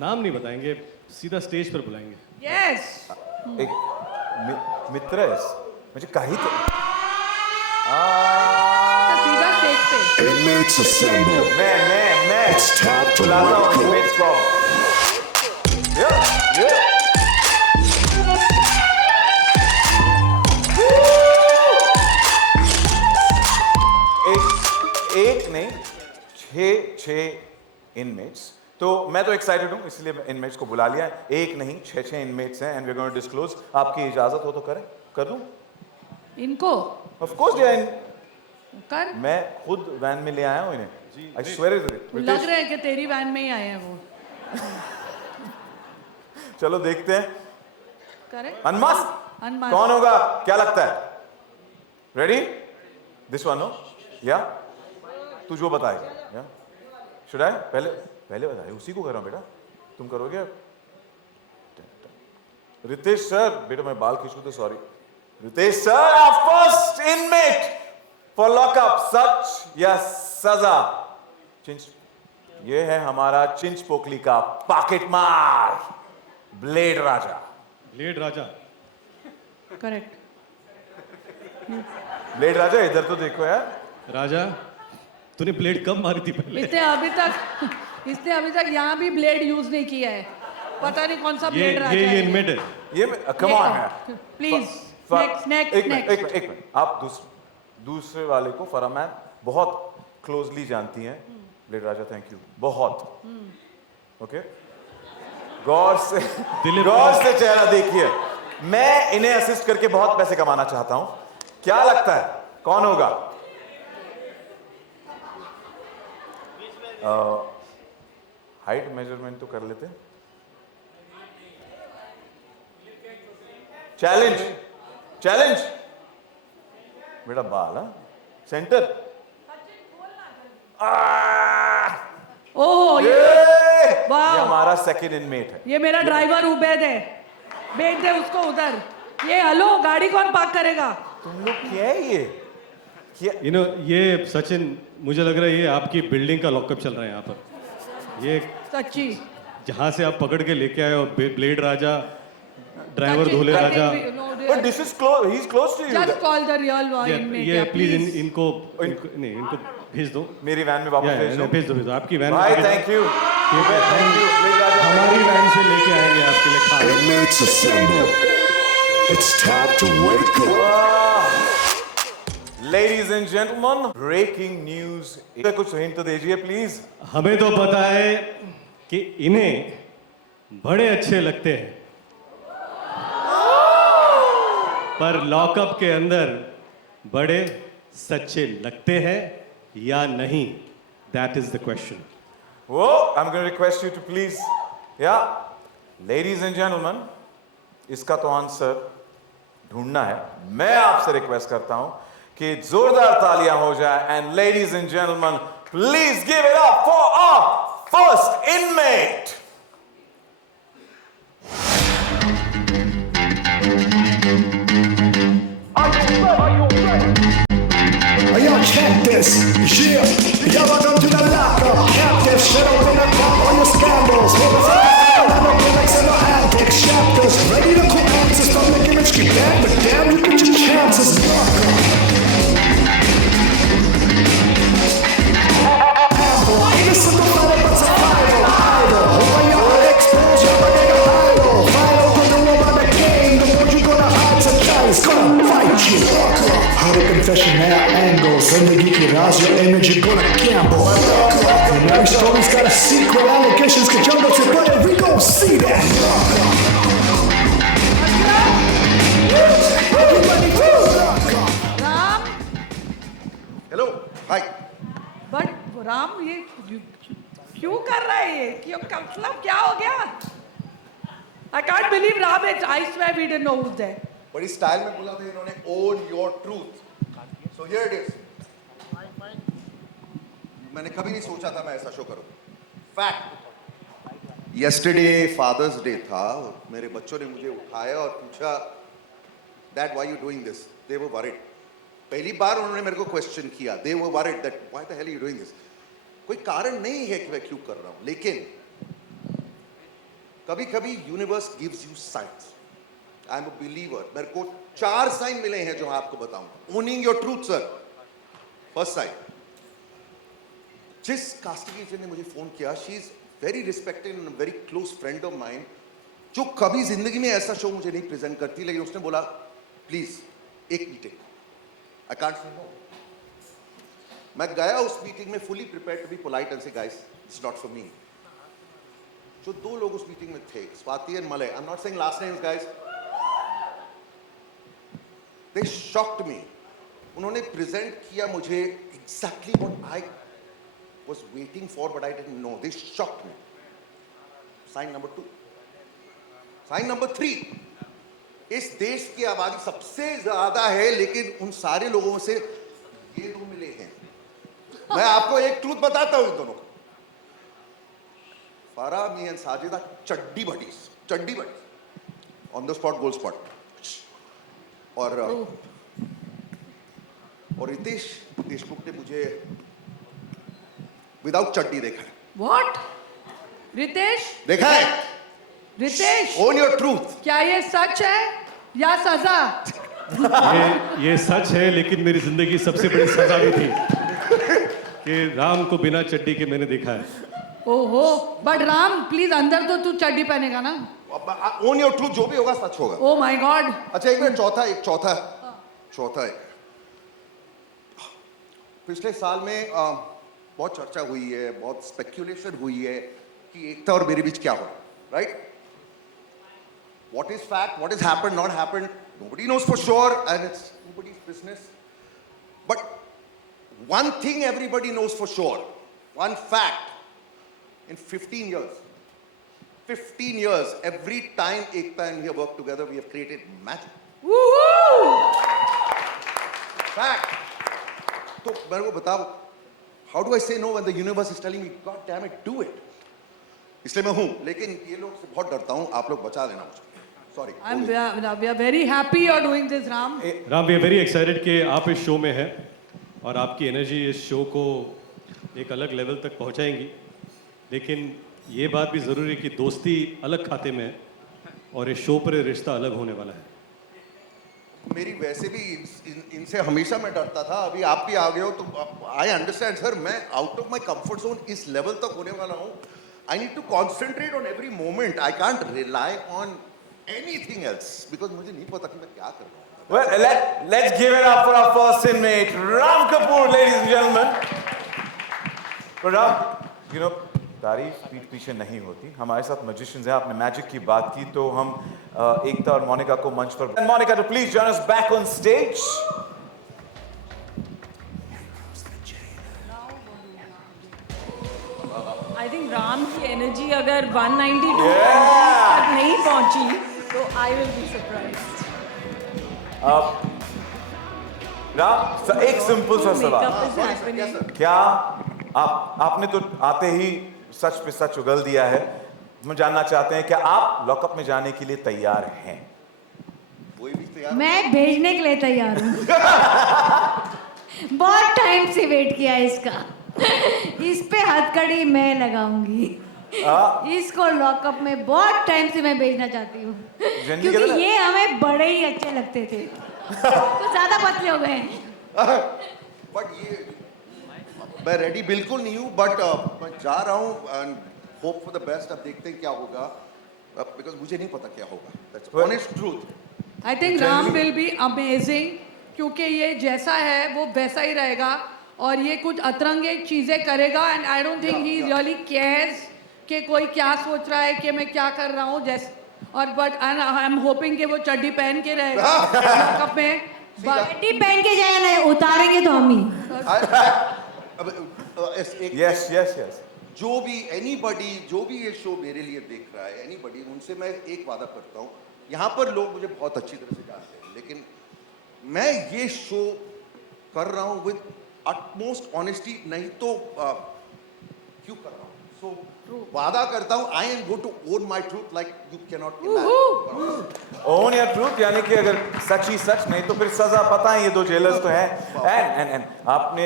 नाम नहीं बताएंगे, सीधा स्टेज पर बुलाएंगे। Yes. एक मित्र है, मुझे कही तो सीधा स्टेज पे। Inmates assemble. मैं It's time to बुलाता हूँ wake up. inmates को. Yeah. एक नहीं, छह इनमेट्स. तो मैं तो एक्साइटेड हूँ, इसलिए इनमेट्स को बुला लिया है. एक नहीं, छह इनमेट्स हैं and we are going to disclose. आपकी इजाजत हो तो करें, कर दूं? इनको ऑफ कोर्स डियर. कर मैं खुद वैन में ले आया हूँ इन्हें. I swear it. लग रहा है कि तेरी वैन में ही आए हैं वो. चलो देखते हैं. करेक्ट. अनमास्क कौन होगा, क्या लगता है? रेडी? This one no? या तू जो बताएगा. या शुड आई? पहले बताए, उसी को कर रहा हूं बेटा. तुम करोगे? रितेश सर. बेटा मैं बाल खींचूं तो sorry. Ritesh sir, our first inmate for lockup. सच या सजा? चिंच. ये है हमारा चिंच पोकली का पॉकेट मार, ब्लेड राजा. ब्लेड राजा. करेक्ट. ब्लेड राजा इधर तो देखो यार. राजा, तूने ब्लेड कब मारी थी पहले? इसने अभी तक यहाँ भी ब्लेड यूज नहीं किया है. पता नहीं कौन सा ब्लेड राजा ये है. इनमेट है. ये कम ऑन यार. प्लीज. नेक्स्ट. एक मिनट. आप दूसरे वाले को फरा मैम बहुत क्लोजली जानती हैं. ब्लेड राजा थैंक यू बहुत. ओके, गौर से चेहरा देखिए. मैं इन्हें असिस्ट करके बहुत पैसे कमाना चाहता हूं. क्या लगता है कौन होगा? हाइट मेजरमेंट तो कर लेते. चैलेंज बेटा. बाल सेंटर. ओह ये वाह. हमारा सेकंड इनमेट है. ये मेरा ड्राइवर उबैद है. भेज दे उसको उधर. ये हेलो, गाड़ी कौन पार्क करेगा? तुम लोग क्या है ये? ये सचिन, मुझे लग रहा है ये आपकी बिल्डिंग का लॉकअप चल रहा है यहाँ पर. ये सच्ची. जहाँ से आप पकड़ के लेके आए हो ब्लेड राजा, ड्राइवर धोले राजा. But this is close. He's close to you. Just call the real inmate. ये प्लीज इनको भेज दो. मेरी वैन में वापस भेज दो. भेज दो. आपकी वैन भाई थैंक यू. हमारी वैन से लेके आएंगे आपके लिए खाना. Inmates assemble. It's time to wake up. Ladies and gentlemen, breaking news. कुछ हिंट तो दीजिए प्लीज. हमें तो पता है कि इन्हें बड़े अच्छे लगते हैं, पर लॉकअप के अंदर बड़े सच्चे लगते हैं या नहीं? That is the question. I'm going to request you to please, ladies and gentlemen, इसका तो आंसर ढूंढना है. मैं आपसे रिक्वेस्ट करता हूं कि जोरदार तालियां हो जाए. And ladies and gentleman, please give it up for our first inmate. Yo, check this. Yeah. Yo, welcome to the lockup. Captive. Shut up in the bar on your scandals. No antics. Chapters. Ready to call answers from the image. Keep that, but damn, you get your chances. Lockup. Innocent of matter, but survival. Idol. When you're exposed, you're a nigga idol. Final for the one by the king. The more you gonna hide, surprise. Gonna fight you. Lockup. How to confession now angles. Zindagi ki raaz, your energy gonna gamble. And every story's got a secret. Allegations can jump up your butt and we gon' see that. Ram. Hello hi. But Ram, ये क्यों कर रहा है? ये क्यों? मतलब क्या हो गया? I can't believe Ram. I swear we didn't know who's there. बड़ी स्टाइल में बोला था इन्होंने, own your truth. So here it is. मैंने कभी नहीं सोचा था मैं ऐसा शो करूं. फैक्ट, यस्टरडे फादर्स डे था. मेरे बच्चों ने मुझे उठाया और पूछा, dad why you doing this? They were worried. पहली बार उन्होंने मेरे को क्वेश्चन किया. They were worried that why the hell are you doing this. कोई कारण नहीं है कि मैं क्यों कर रहा हूं, लेकिन कभी कभी universe gives you science. I am a believer. मेरे को 4 साइन मिले हैं जो मैं आपको बताऊंगा. Owning your truth sir. First sign, जिस कास्टिंग एजेंट ने मुझे फोन किया, she is very respected and very close friend of mind, जो कभी जिंदगी में ऐसा शो मुझे नहीं प्रेजेंट करती, लेकिन उसने बोला प्लीज एक meeting, I can't say no. मैं गया उस मीटिंग में fully prepared to be polite and say guys it's not for me. जो दो लोग उस मीटिंग में थे, Swati and Malay, I am not saying last names guys, they shocked me. उन्होंने प्रेजेंट किया मुझे exactly what I was waiting for, but I didn't know. They shocked me. Sign number 2. Sign number 3. इस देश की आबादी सबसे ज्यादा है, लेकिन उन सारे लोगों से ये दो मिले हैं। मैं आपको एक ट्रूथ बताता हूं इन दोनों को। फारा मी एंड साजिदा चड्डी buddies on the spot, goal spot. और रितेश देशमुख ने मुझे विदाउट चड्डी देखा है। व्हाट? रितेश देखा है? Ritesh, own your truth. क्या ये सच है या सजा? ये सच है, लेकिन मेरी जिंदगी सबसे बड़ी सजा भी थी कि राम को बिना चड्डी के मैंने देखा है। ओहो, बट राम प्लीज अंदर तो तू चड्डी पहनेगा ना? ओन योर ट्रूथ, जो भी होगा सच होगा। Oh my God. अच्छा एक मिनट, चौथा है। पिछले साल में बहुत चर्चा हुई है, बहुत स्पेक्यूलेशन हुई है कि एकता और मेरे बीच क्या हो, right? What is fact, what has happened, not happened, nobody knows for sure, and it's nobody's business. But one thing everybody knows for sure, one fact, in 15 years, every time Ekta and we have worked together, we have created magic. Woohoo! Fact. तो मेरे को बताओ, how do I say no when the universe is telling me, God damn it, do it? इसलिए मैं हूं, लेकिन ये लोग से बहुत डरता हूं, आप लोग बचा देना मुझे। Sorry. We are very happy you're doing this, Ram. Ram, we are very excited कि आप इस शो में हैं और आपकी एनर्जी इस शो को एक अलग लेवल तक पहुंचाएंगी। लेकिन ये बात भी ज़रूरी है कि दोस्ती अलग खाते में है और इस शो पर ये रिश्ता अलग होने वाला है। मेरी वैसे भी इनसे हमेशा मैं डरता था, अभी आप भी आ गए हो तो आई अंडरस्टैंड सर। मैं out of my comfort zone इस लेवल तक होने वाला हूँ। I need to concentrate on every moment, I can't rely on anything else because मुझे नहीं पता कि मैं क्या कर रहा हूँ। Well, let's give it up for our first inmate, Ram Kapoor, ladies and gentlemen. But Ram, तारीफ पीठ पीछे नहीं होती। हमारे साथ magicians हैं। आपने मैजिक की बात की तो हम एकता और मोनिका को मंच पर, Monika to please join us back on stage. I think Ram की एनर्जी अगर 192 तक नहीं पहुंची तो I will be surprised. Ram, एक सिंपल सा सवाल, Makeup is happening. क्या आपने तो आते ही सच पे सच उगल दिया है। हम जानना चाहते हैं क्या आप लॉकअप में जाने के लिए तैयार हैं? कोई भी तैयार? मैं भेजने के लिए तैयार हूँ। बहुत टाइम से वेट किया इसका। इस पे हथकड़ी मैं लगाऊंगी। इसको लॉकअप में बहुत टाइम से मैं भेजना चाहती हूँ, क्योंकि ये हमें बड़े ही अच्छे लगते थे, तो ज्यादा पतले हो गए हैं। बट ये मैं रेडी बिल्कुल नहीं हूँ, बट मैं जा रहा हूँ and hope for the best. अब देखते हैं क्या होगा, बिकॉज मुझे नहीं पता क्या होगा। That's honest truth. I think Ram will be amazing, क्योंकि ये जैसा है वो वैसा ही रहेगा और ये कुछ अतरंगे चीजें करेगा। And I don't think he really cares कि कोई क्या सोच रहा है कि मैं क्या कर रहा हूँ जैसे। और बट आई एम होपिंग कि वो चड्डी पहन के रहेगा लॉकअप में। चड्डी पहन के जाएगा ना, उतारेंगे तो हम ही। यस जो भी एनीबडी जो भी ये शो मेरे लिए देख रहा है, एनीबडी, उनसे मैं एक वादा करता हूँ। यहाँ पर लोग मुझे बहुत अच्छी तरह से जानते हैं, लेकिन मैं ये शो कर रहा हूँ विद अटमोस्ट ऑनेस्टी। नहीं तो क्यों कर रहा हूँ? So, वादा करता हूँ, I am going to own my truth like you cannot imagine. Own या ट्रूथ यानी कि अगर सच ही सच नहीं तो फिर सजा पता है ये दो जेलर्स तो हैं एंड आपने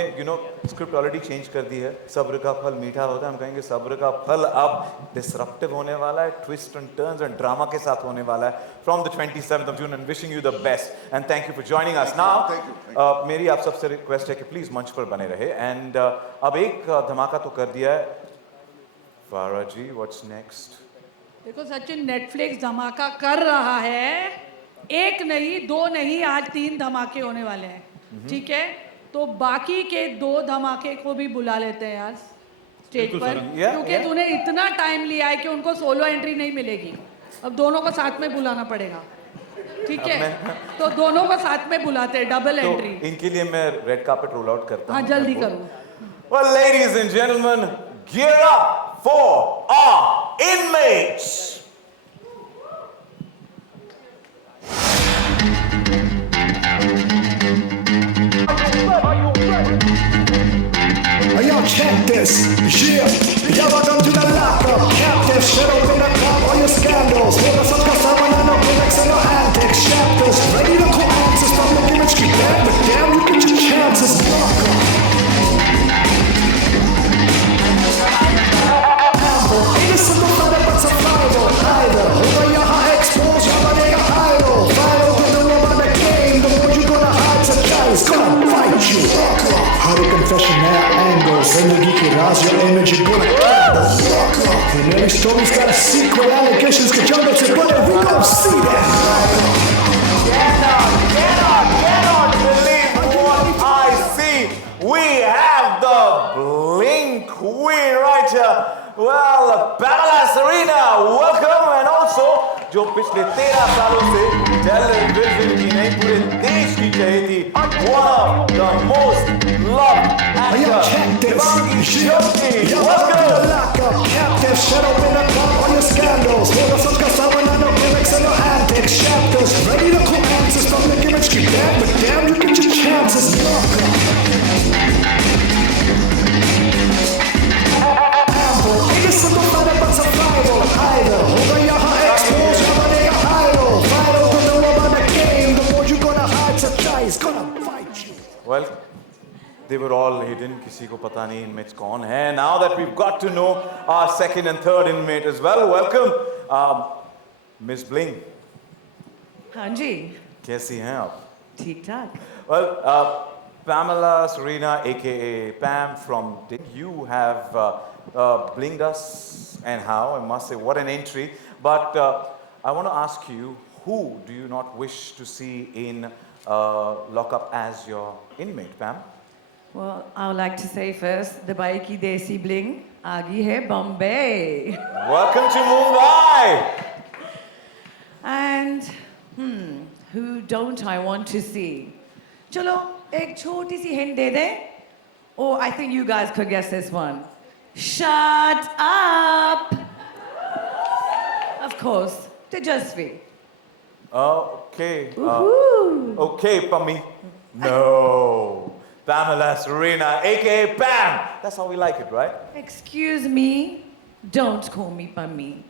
स्क्रिप्ट ऑलरेडी चेंज कर दी है सब्र का फल मीठा होता है हम कहेंगे सब्र का फल अब डिसरप्टिव होने वाला है twist and turns and drama के साथ होने वाला है from the 27th of June and wishing you the best and thank you for joining us now मेरी आप सबसे रिक्वेस्ट है कि प्लीज मंच पर बने रहे एंड अब एक धमाका तो कर दिया है फारा जी व्हाट्स नेक्स्ट देखो सचिन नेटफ्लिक्स धमाका कर रहा है एक नहीं दो नहीं आज 3 धमाके होने वाले हैं ठीक है तो बाकी के 2 धमाके को भी बुला लेते हैं यार स्टेज पर क्योंकि तूने इतना टाइम लिया है कि उनको सोलो एंट्री नहीं मिलेगी अब दोनों को साथ में बुलाना पड़ेगा ठीक है तो दोनों को साथ में बुलाते हैं डबल एंट्री इनके लिए मैं रेड कार्पेट रोल आउट करता हूं हाँ जल्दी करो Well, ladies and gentlemen, gear up for our inmates. Hey, yo, check this. Yeah, yeah, welcome to the lockup. Captive, shut up in the club, all your scandals. Hold us up, cause I wanna know gimmicks and no antics. Chapters, ready to call answers from the gimmicks. Keep that, but damn, you get your chances. Lockup. Innocent of father, but survival. Either, over your high exposure, but they are idle. Vital, don't know about the game. The more you gonna hide, surprise, gonna fight you. Lockup. How to confession now angles. Energy की राज your energy gonna candle. And every story's got a sequel. Allegations can jump up to brother. We gon' see that. Cannot believe what I see. We have the Blink Queen right here. Well, Pamela Serena, welcome and also जो पिछले 13 सालों से television की नहीं पूरे देश की कही थी one of the most loved actors Shivangi Shetty, welcome. Captive, shut up in the club, all your scandals. Hold us up, cause I wanna know gimmicks and no antics. Chapters, ready to call answers from the gimmicks. Keep that, but damn, you get your chances. Innocent of father, but survival. Either, over your high exposure, but they are idle. Vital, don't know about the game. The more you gonna hide, surprise, gonna fight you. Well, they were all hidden. किसी को पता नहीं inmates कौन है. Now that we've got to know our second and third inmate as well, welcome, Miss Bling. हाँ जी कैसी हैं आप? ठीक ठाक Well, Pamela Serena, aka Pam from Dick, you have blinged us, and how? I must say, what an entry. But I want to ask you, who do you not wish to see in lockup as your inmate, Pam? Well, I would like to say first, Dubai ki desi bling aagi hai Bombay. Welcome to Mumbai. And who don't I want to see? Chalo, ek choti si hint de de. Oh, I think you guys could guess this one. Shut up. Of course, Tejasvi. Okay. Woohoo. Okay, Pammy. No. Pamela Serena, aka Pam. That's how we like it, right? Excuse me, don't call me Bummy.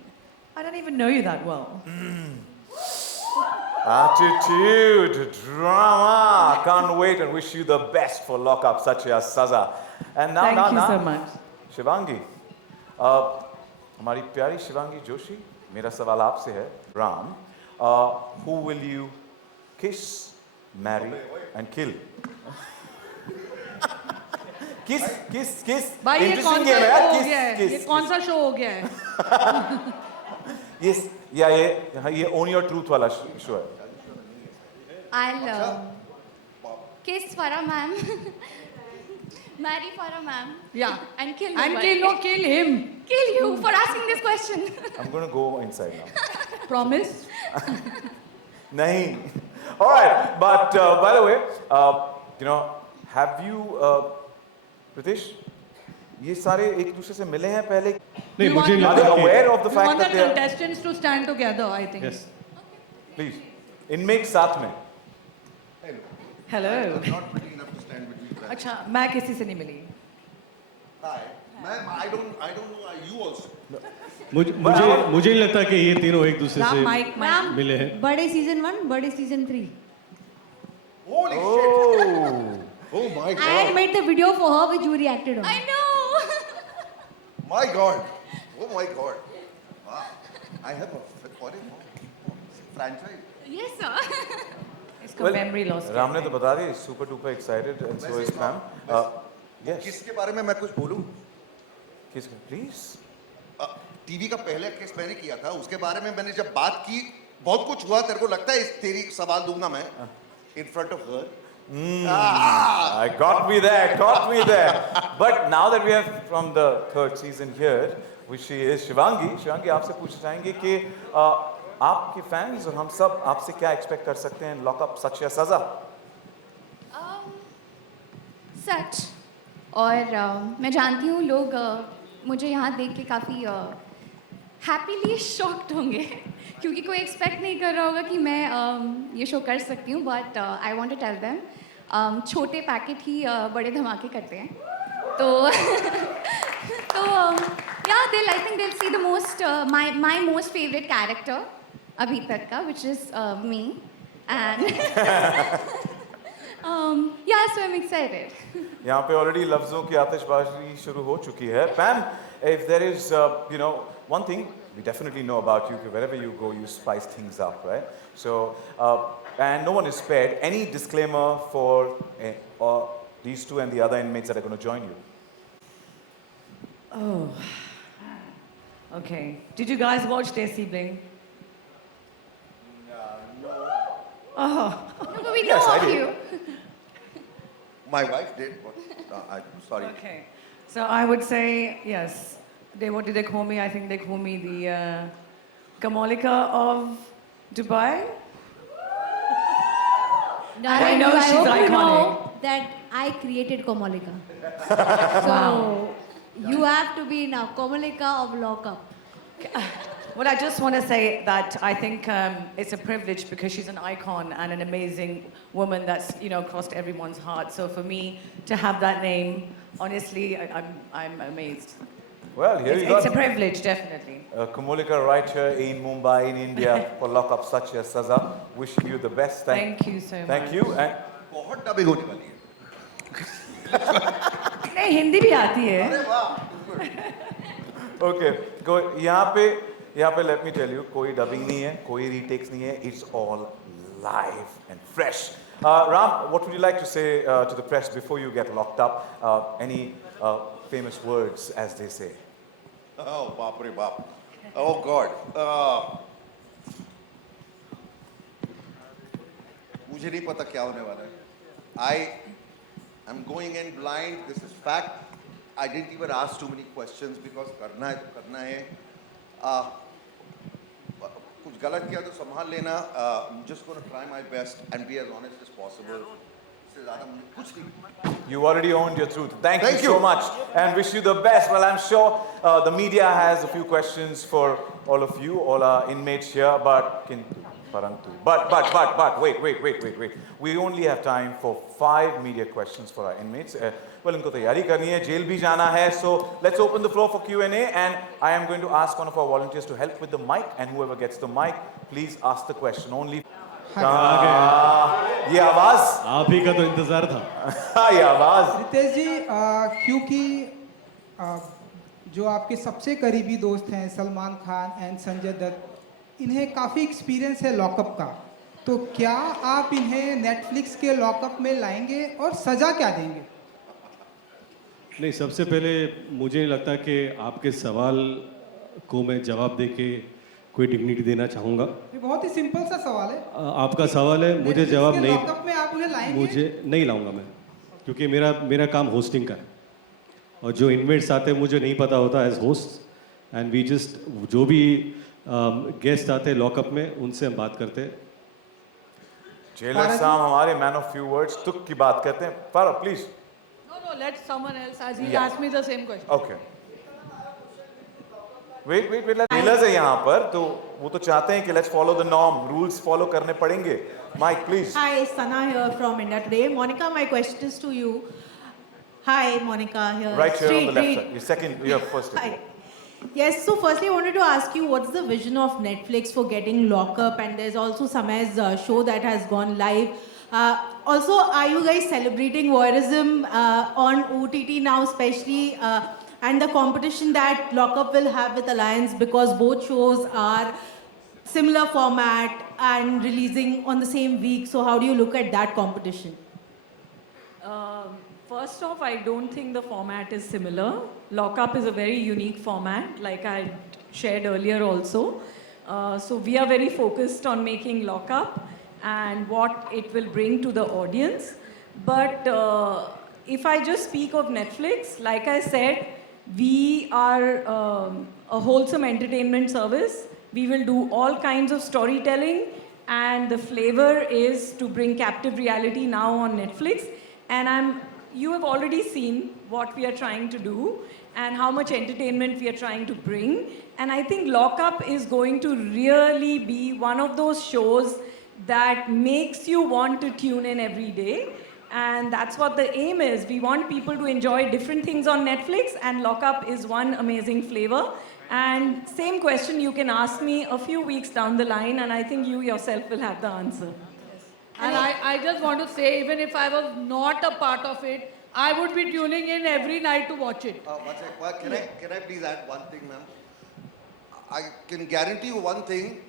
I don't even know you that well. Attitude, drama. Can't wait and wish you the best for lockup, Satya Saza. And now, Thank you so much. Shivangi, हमारी प्यारी शिवांगी जोशी, मेरा सवाल आपसे है, Ram, who will you kiss, marry, and kill? किस भाई ये कौन सा शो हो गया है ये कौन सा शो हो गया है ये ओन योर ट्रूथ वाला शो है I'll kiss for a ma'am, marry for a ma'am, yeah and kill and nobody. kill him Kill you for asking this question. I'm going to go inside now. promise नहीं. All right, but by the way, have you, Pritish, ये सारे एक दूसरे से मिले हैं पहले? नहीं मुझे नहीं Are they लगता कि- aware of the we fact want that the they are? contestants to stand together I think Yes. Please, inmates साथ में. Hello. Not pretty enough to stand between friends. अच्छा मैं किसी से नहीं मिली Hi. I don't know. You also. मुझे नहीं लगता कि ये तीनों एक दूसरे राम से माइक राम, मिले हैं। बड़े सीजन 1, बड़े season 3. Holy shit! Oh my I God! had made the video for her which you reacted on. I know. My God! Oh my God! Wow. I have a franchise. Yes, sir. इसको memory loss. Ram ने तो बता दिया, super duper excited and so is Pam. Yes. किसके बारे में मैं कुछ बोलूं? किसके? Please. टीवी का पहले केस मैंने किया था, उसके बारे में मैंने जब बात की, बहुत कुछ हुआ. तेरे को लगता है इस तेरी सवाल दूंगा मैं in front of her? I got me there. But now that we have from the third season here, which she is Shivangi, आपसे पूछना चाहेंगे कि आपके फैंस और हम सब आपसे क्या एक्सपेक्ट कर सकते हैं लॉकअप सच या सजा? सच. और मैं जानती हूँ लोग मुझे यहाँ देख के काफ़ी हैप्पीली शॉक्ड होंगे क्योंकि कोई एक्सपेक्ट नहीं कर रहा होगा कि मैं ये शो कर सकती हूँ. But I want to tell them छोटे पैकेट ही बड़े धमाके करते हैं. तो या आई थिंक दिल सी the most my most favourite character अभी तक का विच इज़ मी एंड या सो आई एम एक्साइटेड. यहाँ पे ऑलरेडी लफ्जों की आतिशबाजी शुरू हो चुकी है. पैम, if there is one thing we definitely know about you, wherever you go you spice things up, right? So and no one is spared. Any disclaimer for these two and the other inmates that are going to join you? Oh. Okay. Did you guys watch Desi Bling? No. Oh. No, but we Yes, know I of did. you. My wife did, but I'm sorry. Okay. So I would say yes. What do they call me? I think they call me the Kamalika of Dubai. No, I know I she's hope you know iconic. that I created Komalika. So you have to be now Komalika of lockup. Well, I just want to say that I think it's a privilege because she's an icon and an amazing woman that's crossed everyone's heart. So for me to have that name, honestly, I'm amazed. Well, here you It's a go. privilege, definitely. Kamolika right here in Mumbai, in India, for lockup such as Saza. Wishing you the best. Thank you so much. Thank you. And बहुत dubbing होने वाली है. नहीं हिंदी भी आती है. अरे वाह. okay, go. यहाँ पे let me tell you, कोई dubbing नहीं है, कोई retakes नहीं है. It's all live and fresh. Ram, what would you like to say to the press before you get locked up? Any famous words, as they say? Oh, बाप रे बाप. Oh God. मुझे नहीं पता क्या होने वाला है. I'm going in blind. This is fact. I didn't even ask too many questions because करना है तो करना है. कुछ गलत किया तो संभाल लेना. I'm just going to try my best and be as honest as possible. इससे ज़्यादा मुझे कुछ नहीं. You already owned your truth. Thank Thank you so you. much and wish you the best. Well, I'm sure the media has a few questions for all of you, all our inmates here, but wait. We only have time for 5 media questions for our inmates. Well, इनको तैयारी करनी है, jail भी जाना है, so let's open the floor for Q&A and I am going to ask one of our volunteers to help with the mic and whoever gets the mic, please ask the question only. ये आवाज आप ही का तो इंतजार था. ये आवाज रितेश जी, क्योंकि जो आपके सबसे करीबी दोस्त हैं सलमान खान एंड संजय दत्त, इन्हें काफ़ी एक्सपीरियंस है लॉकअप का, तो क्या आप इन्हें नेटफ्लिक्स के लॉकअप में लाएंगे और सज़ा क्या देंगे? नहीं, सबसे पहले मुझे नहीं लगता कि आपके सवाल को मैं जवाब देके कोई डिग्निटी देना चाहूँगा. ये बहुत ही सिंपल सा सवाल है. आपका सवाल है, मुझे जवाब नहीं. लॉकअप में आप उन्हें लाएंगे? मुझे नहीं लाऊंगा मैं, क्योंकि मेरा काम होस्टिंग का है और जो इनमेट्स आते हैं मुझे नहीं पता होता as host, and we just जो भी गेस्ट आते हैं लॉकअप में उनसे हम बात करते हैं. जेलर साहब हमारे मैन ऑफ फ्यू वर्ड्स, तुक की बात करते हैं. Farooq please. No, let someone else as he Yeah. asked me the same question. Okay. Wait. Jailers है यहाँ पर, तो वो तो चाहते हैं कि let's follow the norm, rules follow करने पड़ेंगे. Mike, please. Hi, Sana here from India Today. Monica, my question is to you. Hi, Monica here. Right here on the left Straight. side. Your second, your first. Hi. Yes, so firstly, I wanted to ask you what's the vision of Netflix for getting Lock Up? And there's also Samay's show that has gone live. Also, are you guys celebrating voyeurism on OTT now, especially, and the competition that Lock Up will have with Alliance because both shows are similar format and releasing on the same week? So, how do you look at that competition? First off, I don't think the format is similar. Lockup is a very unique format, like I shared earlier also. So we are very focused on making Lockup and what it will bring to the audience. But if I just speak of Netflix, like I said, we are a wholesome entertainment service. We will do all kinds of storytelling, and the flavor is to bring captive reality now on Netflix. And you have already seen what we are trying to do and how much entertainment we are trying to bring. And I think Lockup is going to really be one of those shows that makes you want to tune in every day. And that's what the aim is. We want people to enjoy different things on Netflix, and Lockup is one amazing flavor. And same question you can ask me a few weeks down the line, and I think you yourself will have the answer. And I just want to say, even if I was not a part of it, I would be tuning in every night to watch it. One sec. Can I please add one thing, ma'am? I can guarantee you one thing.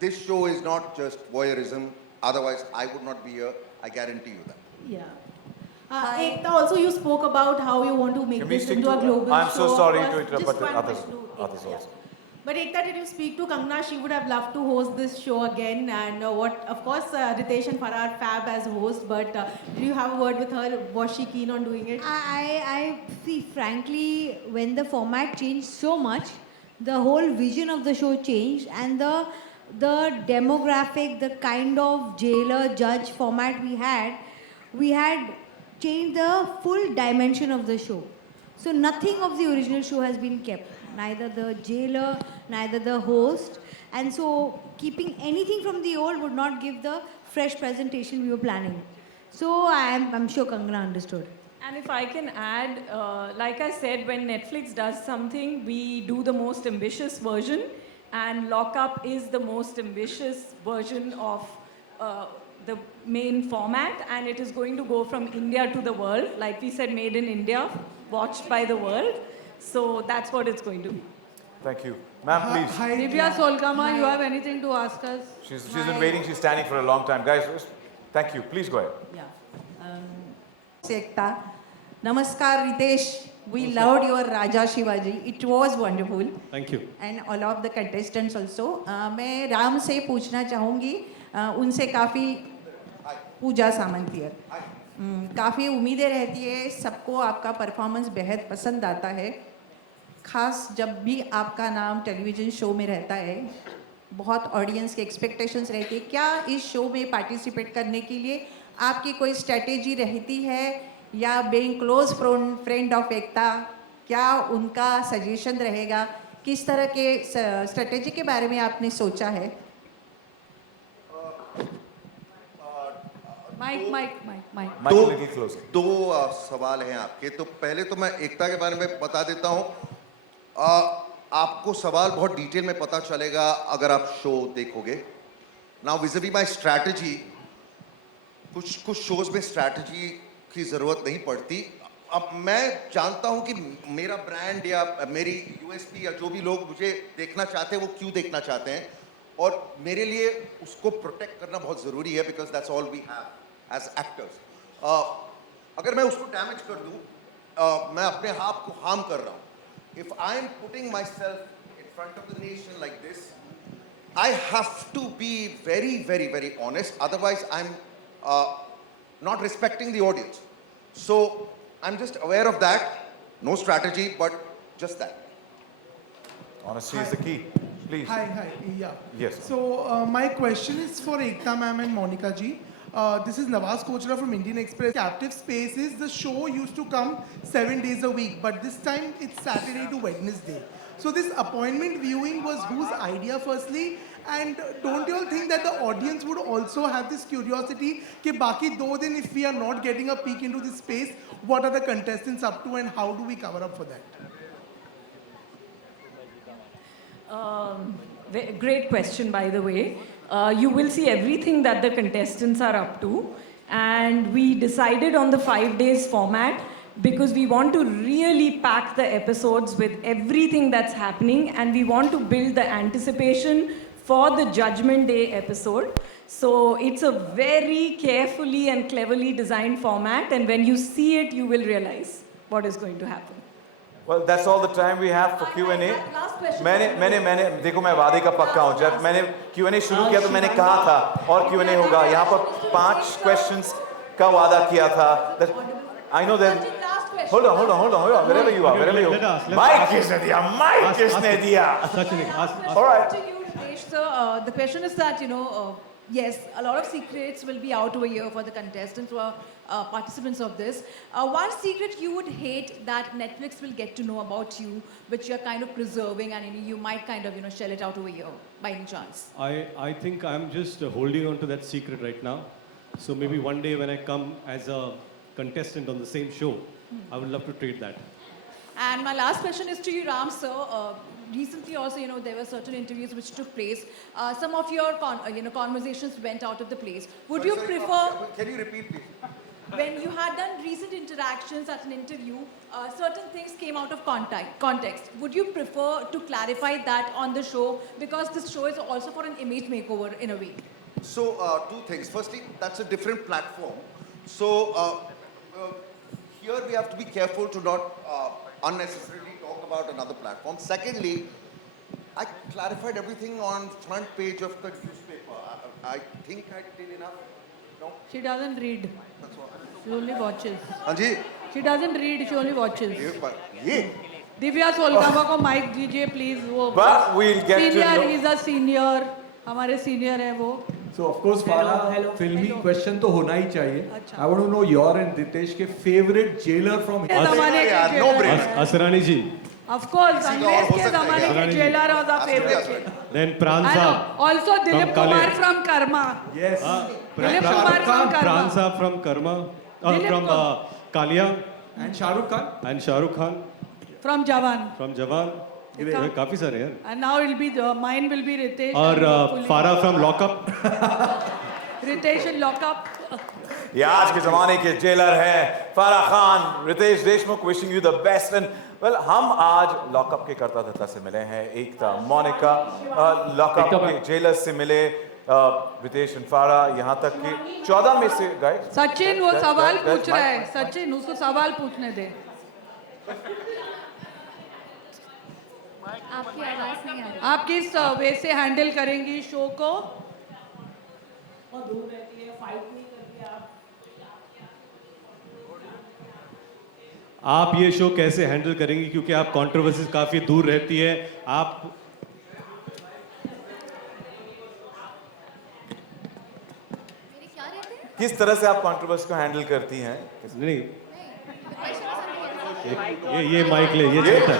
This show is not just voyeurism. Otherwise, I would not be here. I guarantee you that. Yeah. Ekta, also you spoke about how you want to make Can we this stick into a to? global I'm show. so sorry First, to interrupt, just but one others, question to others Ekta, yeah. also. But Ekta, did you speak to Kangana? She would have loved to host this show again. And of course, Ritesh and Farhar fab as host. But did you have a word with her? Was she keen on doing it? I see, frankly, when the format changed so much, the whole vision of the show changed, and the demographic, the kind of jailer judge format we had changed the full dimension of the show. So nothing of the original show has been kept, neither the jailer, neither the host. And so keeping anything from the old would not give the fresh presentation we were planning. So I'm sure Kangana understood. And if I can add, like I said, when Netflix does something, we do the most ambitious version, and Lockup is the most ambitious version of the main format, and it is going to go from India to the world. Like we said, made in India, watched by the world. So that's what it's going to be. Thank you. Ma'am, please. Divya Solkama, you have anything to ask us? She's been waiting. She's standing for a long time. Guys, thank you. Please go ahead. Ekta. Namaskar, Ritesh. We loved your Raja Shivaji. It was wonderful. Thank you. And all of the contestants also. मैं राम से पूछना चाहूँगी उनसे काफ़ी पूजा सामंतियर काफ़ी उम्मीदें रहती है सबको आपका परफॉर्मेंस बेहद पसंद आता है खास जब भी आपका नाम टेलीविज़न शो में रहता है बहुत ऑडियंस के एक्सपेक्टेशंस रहती है क्या इस शो में पार्टिसिपेट करने के लिए आपकी कोई स्ट्रेटेजी रहती है या बीइंग क्लोज फ्रेंड ऑफ एकता क्या उनका सजेशन रहेगा किस तरह के स्ट्रेटेजी के बारे में आपने सोचा है माइक दो सवाल हैं आपके तो पहले तो मैं एकता के बारे में बता देता हूं आपको सवाल बहुत डिटेल में पता चलेगा अगर आप शो देखोगे नाउ विज़-वी माय स्ट्रैटेजी कुछ शोज में स्ट्रैटेजी की ज़रूरत नहीं पड़ती अब मैं जानता हूं कि मेरा ब्रांड या मेरी यूएसपी या जो भी लोग मुझे देखना चाहते हैं वो क्यों देखना चाहते हैं और मेरे लिए उसको प्रोटेक्ट करना बहुत ज़रूरी है because that's all we have as actors अगर मैं उसको डैमेज कर दूं मैं अपने आप को हार्म कर रहा हूं if I am putting myself in front of the nation like this I have to be very very very honest otherwise I am not respecting the audience. So I'm just aware of that. No strategy, but just that. Honesty is the key. Please. Hi. Yeah. Yes. So my question is for Ekta ma'am and Monica ji. This is Nawaz Kochra from Indian Express. Captive Spaces, the show used to come 7 days a week, but this time it's Saturday to Wednesday. So this appointment viewing was whose idea firstly, And don't you all think that the audience would also have this curiosity कि बाकी 2 दिन if we are not getting a peek into this space, what are the contestants up to and how do we cover up for that? Great question, by the way. You will see everything that the contestants are up to. And we decided on the 5 days format because we want to really pack the episodes with everything that's happening, and we want to build the anticipation for the Judgment Day episode. So it's a very carefully and cleverly designed format, and when you see it, you will realize what is going to happen. Well, that's all the time we have for Q&A. मैंने देखो मैं वादे का पक्का हूँ. जब मैंने Q&A शुरू किया तो मैंने कहा था और Q&A होगा. यहाँ पर 5 questions का वादा किया था. I know that. Hold on. Wherever you are. Mike किसने दिया? Mike किसने दिया? All right. So the question is that, yes, a lot of secrets will be out over here for the contestants who are participants of this. One secret you would hate that Netflix will get to know about you, which you're kind of preserving, and you might kind of, shell it out over here by any chance. I think I'm just holding on to that secret right now. So maybe one day when I come as a contestant on the same show, I would love to trade that. And my last question is to you, Ram sir. Recently also, there were certain interviews which took place. Some of your conversations went out of the place. Would you prefer... Can you repeat, please? When you had done recent interactions at an interview, certain things came out of context. Would you prefer to clarify that on the show? Because this show is also for an image makeover in a way. So, 2 things. Firstly, that's a different platform. So, here we have to be careful to not unnecessarily talk about another platform. Secondly, I clarified everything on front page of the newspaper. I think I did enough. No? She doesn't read. She only watches. Anji? She doesn't read, she only watches. ये? दिव्या सोलकामा को mic दीजिए please. वो But we'll get to senior, know. he's a senior. हमारे senior है वो. So of course, Farah, filmy question तो होना ही चाहिए. I want to know your and Ritesh के favorite jailer from Asrani ji. Of course, अंग्रेज के ज़माने के jailer was our favorite. Then Pran Saab. Also Dilip Kumar from Karma. Yes. Dilip Kumar from Karma. Pran Saab from Karma. From Kalia. And Shah Rukh Khan. And Shah Rukh Khan. From Jawan. From Jawan. काफी सारे हैं. And now it'll be mine will be Ritesh. और Farah from Lockup. Ritesh in Lockup. ये आज के ज़माने के jailer हैं Farah Khan, Ritesh Deshmukh. Wishing you the best. And well, हम आज लॉकअप के कर्ता धर्ता से मिले हैं. एकता, मोनिका, लॉकअप के जेलर से मिले. रितेश एंड फारा, यहाँ तक कि 14 में से गए. सचिन वो सवाल पूछ रहा है. सचिन उसको सवाल पूछने दे. आपकी आवाज नहीं आ रही. आप किस वे से हैंडल करेंगी शो को? आप ये शो कैसे हैंडल करेंगी, क्योंकि आप कंट्रोवर्सी काफी दूर रहती है. आप किस तरह से आप कंट्रोवर्सी को हैंडल करती हैं? नहीं, ये माइक ले, ये चलता है.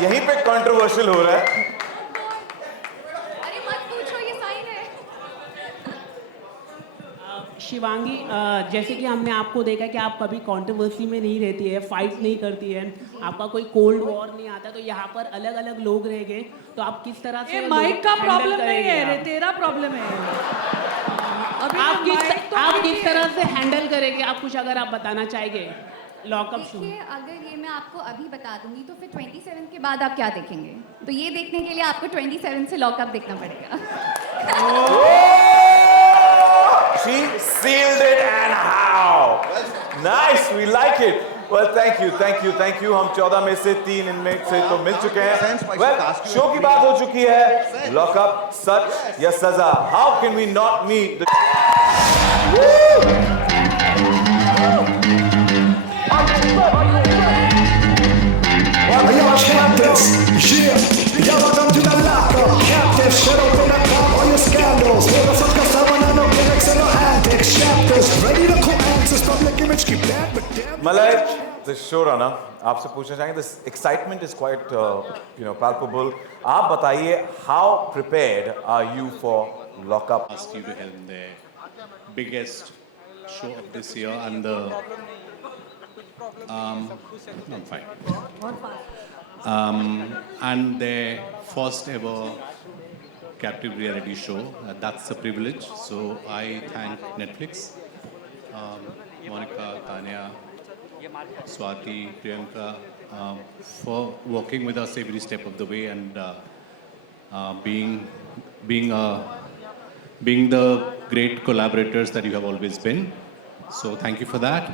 यहीं पे कंट्रोवर्शियल हो रहा है. अरे मत पूछो, ये साइन है. शिवांगी, जैसे कि हमने आपको देखा कि आप कभी कंट्रोवर्सी में नहीं रहती है, फाइट नहीं करती है, आपका कोई कोल्ड वॉर नहीं आता, तो यहाँ पर अलग अलग लोग रह गए, तो आप किस तरह से माइक का प्रॉब्लम नहीं है, तेरा प्रॉब्लम है. आप किस तरह से हैंडल करेंगे? आप कुछ अगर आप बताना चाहेंगे लॉकअप शो. देखिए, अगर ये मैं आपको अभी बता दूंगी तो फिर 27 के बाद आप क्या देखेंगे? तो ये देखने के लिए आपको 27 से लॉकअप देखना पड़ेगा. She sealed it, and how? Nice, we like it. Well, thank you. हम 14 में से 3 इनमें से तो मिल चुके हैं. Well, शो की बात हो चुकी है. लॉकअप, सच या सजा? How can we not meet the... Captives, yeah, y'all welcome to the lockup. Captives, shut up when I pop all your scandals. Hold us up, cause I wanna know gimmicks and no antics. Chapters, ready to call answers. Public image, keep that, but damn. Malay, the showrunner, आपसे पूछना चाहेंगे, this excitement is quite, palpable. आप बताइए, how prepared are you for Lockup? Asked you to helm their biggest show of this year and the. I'm fine. And their first ever captive reality show. That's a privilege. So I thank Netflix, Monica, Tanya, Swati, Priyanka, for working with us every step of the way and being the great collaborators that you have always been. So thank you for that.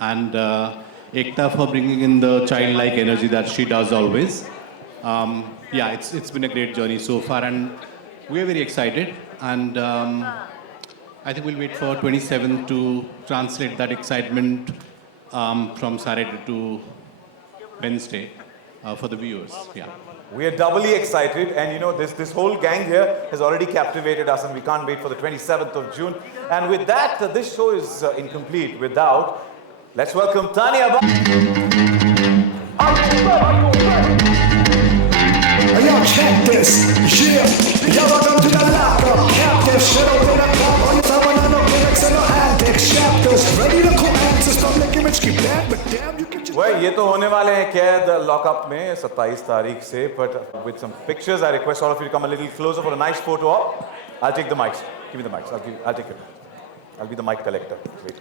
And Ekta for bringing in the childlike energy that she does always. Yeah, it's been a great journey so far and we're very excited. And I think we'll wait for 27th to translate that excitement from Saturday to Wednesday for the viewers. Yeah. We are doubly excited, and this whole gang here has already captivated us, and we can't wait for the 27th of June. And with that, this show is incomplete without. Let's welcome Tanya. Yo, check this. Yeah, y'all welcome to the Lockup. Captive shit open up. All you time no gimmicks and no antics. Chapters ready to cool answers. Public image keep that, but damn you get your. Well, ये तो होने वाले हैं कैद lockup में 27 तारीख से, but with some pictures, I request all of you to come a little closer for a nice photo op. I'll take the mics. Give me the mics. I'll take it. I'll be the mic collector. Wait.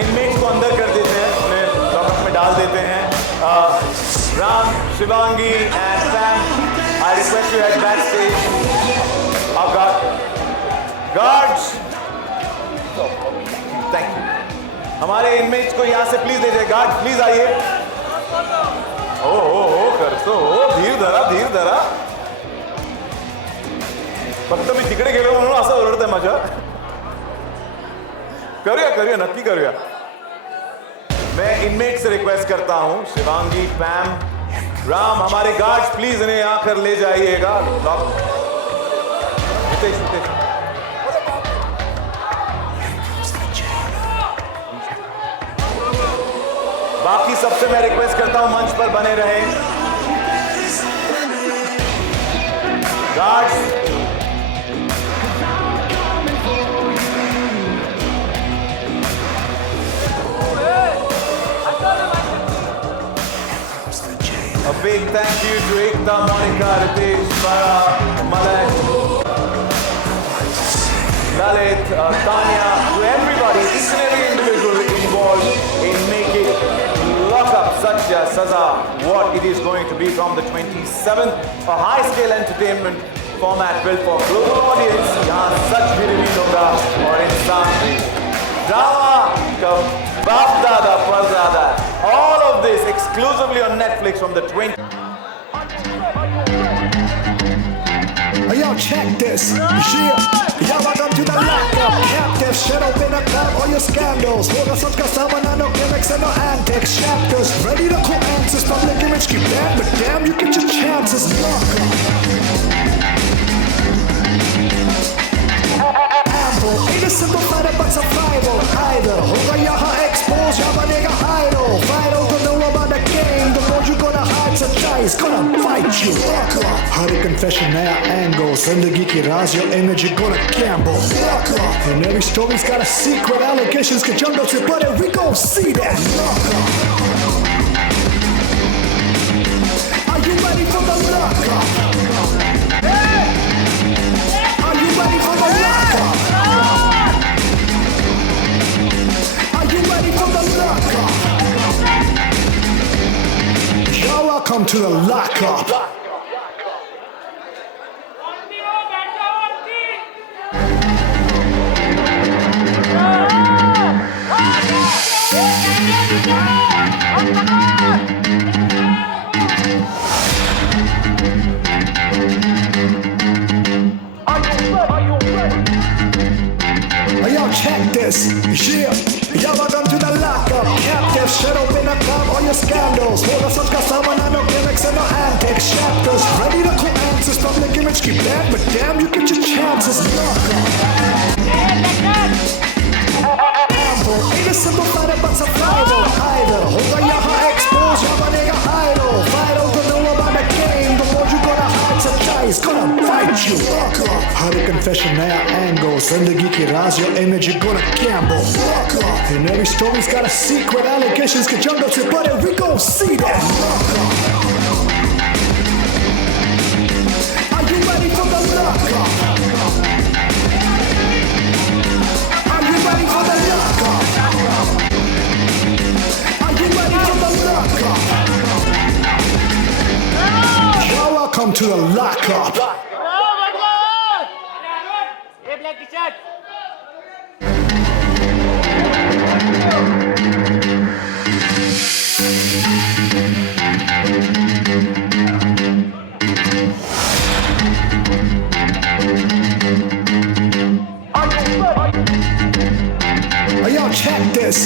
Inmates को अंदर कर देते हैं, उन्हें lockup में डाल देते हैं. Ram, Shivangi and Sam, I request you head backstage. Guards, thank you. हमारे इनमेट्स को यहाँ से प्लीज ले जाए. गार्ड प्लीज आइए. ओ कर तो धीर धरा. फक्त मी तिकडे गेलो म्हणून असं ओरडतंय माझ्या. करूया नक्की करूया. मैं इनमेट से रिक्वेस्ट करता हूं, शिवांगी, पैम, राम, हमारे गार्ड्स प्लीज इन्हें आकर ले जाइएगा. बाकी सबसे मैं रिक्वेस्ट करता हूं मंच पर बने रहें. Guards, a big thank you to Ekta, Monica, Ritesh, Farah, Malay, Lalit, Tanya, to everybody, each and every individual involved in making Lockup such a saza what it is going to be from the 27th. A high-scale entertainment format built for global audience. यहाँ सच भी release होगा और इंसान भी. Drama का बाप दादा परदादा. All of this exclusively on Netflix from the 20th. Yo, check this. Yeah, y'all welcome to the Lockup. Captive shit open up all your scandals. Focus on Casamana, no gimmicks and no antics. Chapters ready to cool answers. Public image keep that, but damn, you get your chances. Lockup. Innocent don't fight but survival either. Hoga yaha expose, ya banega idol. Vital to know about the game. you. Her confession नया angle, जिंदगी की राज, your energy gonna gamble. And every story's got a secret, allegations के jungle से परे, we gon' see that. Are you ready for the lockup? Are you ready for the lockup? Are you ready for the lockup? Y'all welcome to the lockup. Yo, check this, yeah. Y'all welcome to the lockup. Captive, shut open up all your scandals. Hold us up, got someone, no gimmicks and no antics. Chapters, ready to cool answers. Public image keep bad, but damn, you get your chances. Lockup. Amble, ain't a simple fighter, but survival. Either, hoga yaha expose, ya banega idol. Vital to know about the game. The more you gonna hide, surprise, gonna fight you. Her confession नया angle, जिंदगी की राज, your energy gonna gamble. And every story's got a secret, allegations के jungle से परे, we gon' see that. Are you ready for the lockup? Are you ready for the lockup? Are you ready for the lockup? You're welcome to the lockup. Yo, check this,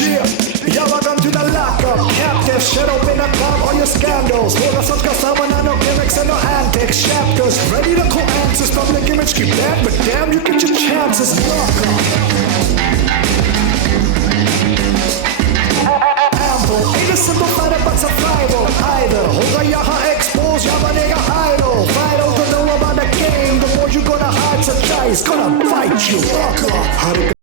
yeah. Y'all welcome to the lockup. Captive, shut open up all your scandals. Hold us up, got someone, no gimmicks and no antics. Chapters, ready to cool answers. Public image keep bad, but damn, you get your chances. Lockup. Amble, ain't a simple fighter, but survival. Either, hoga yaha expose, ya banega idol. Vital to know about the game. The more you gonna hide, surprise, gonna fight you.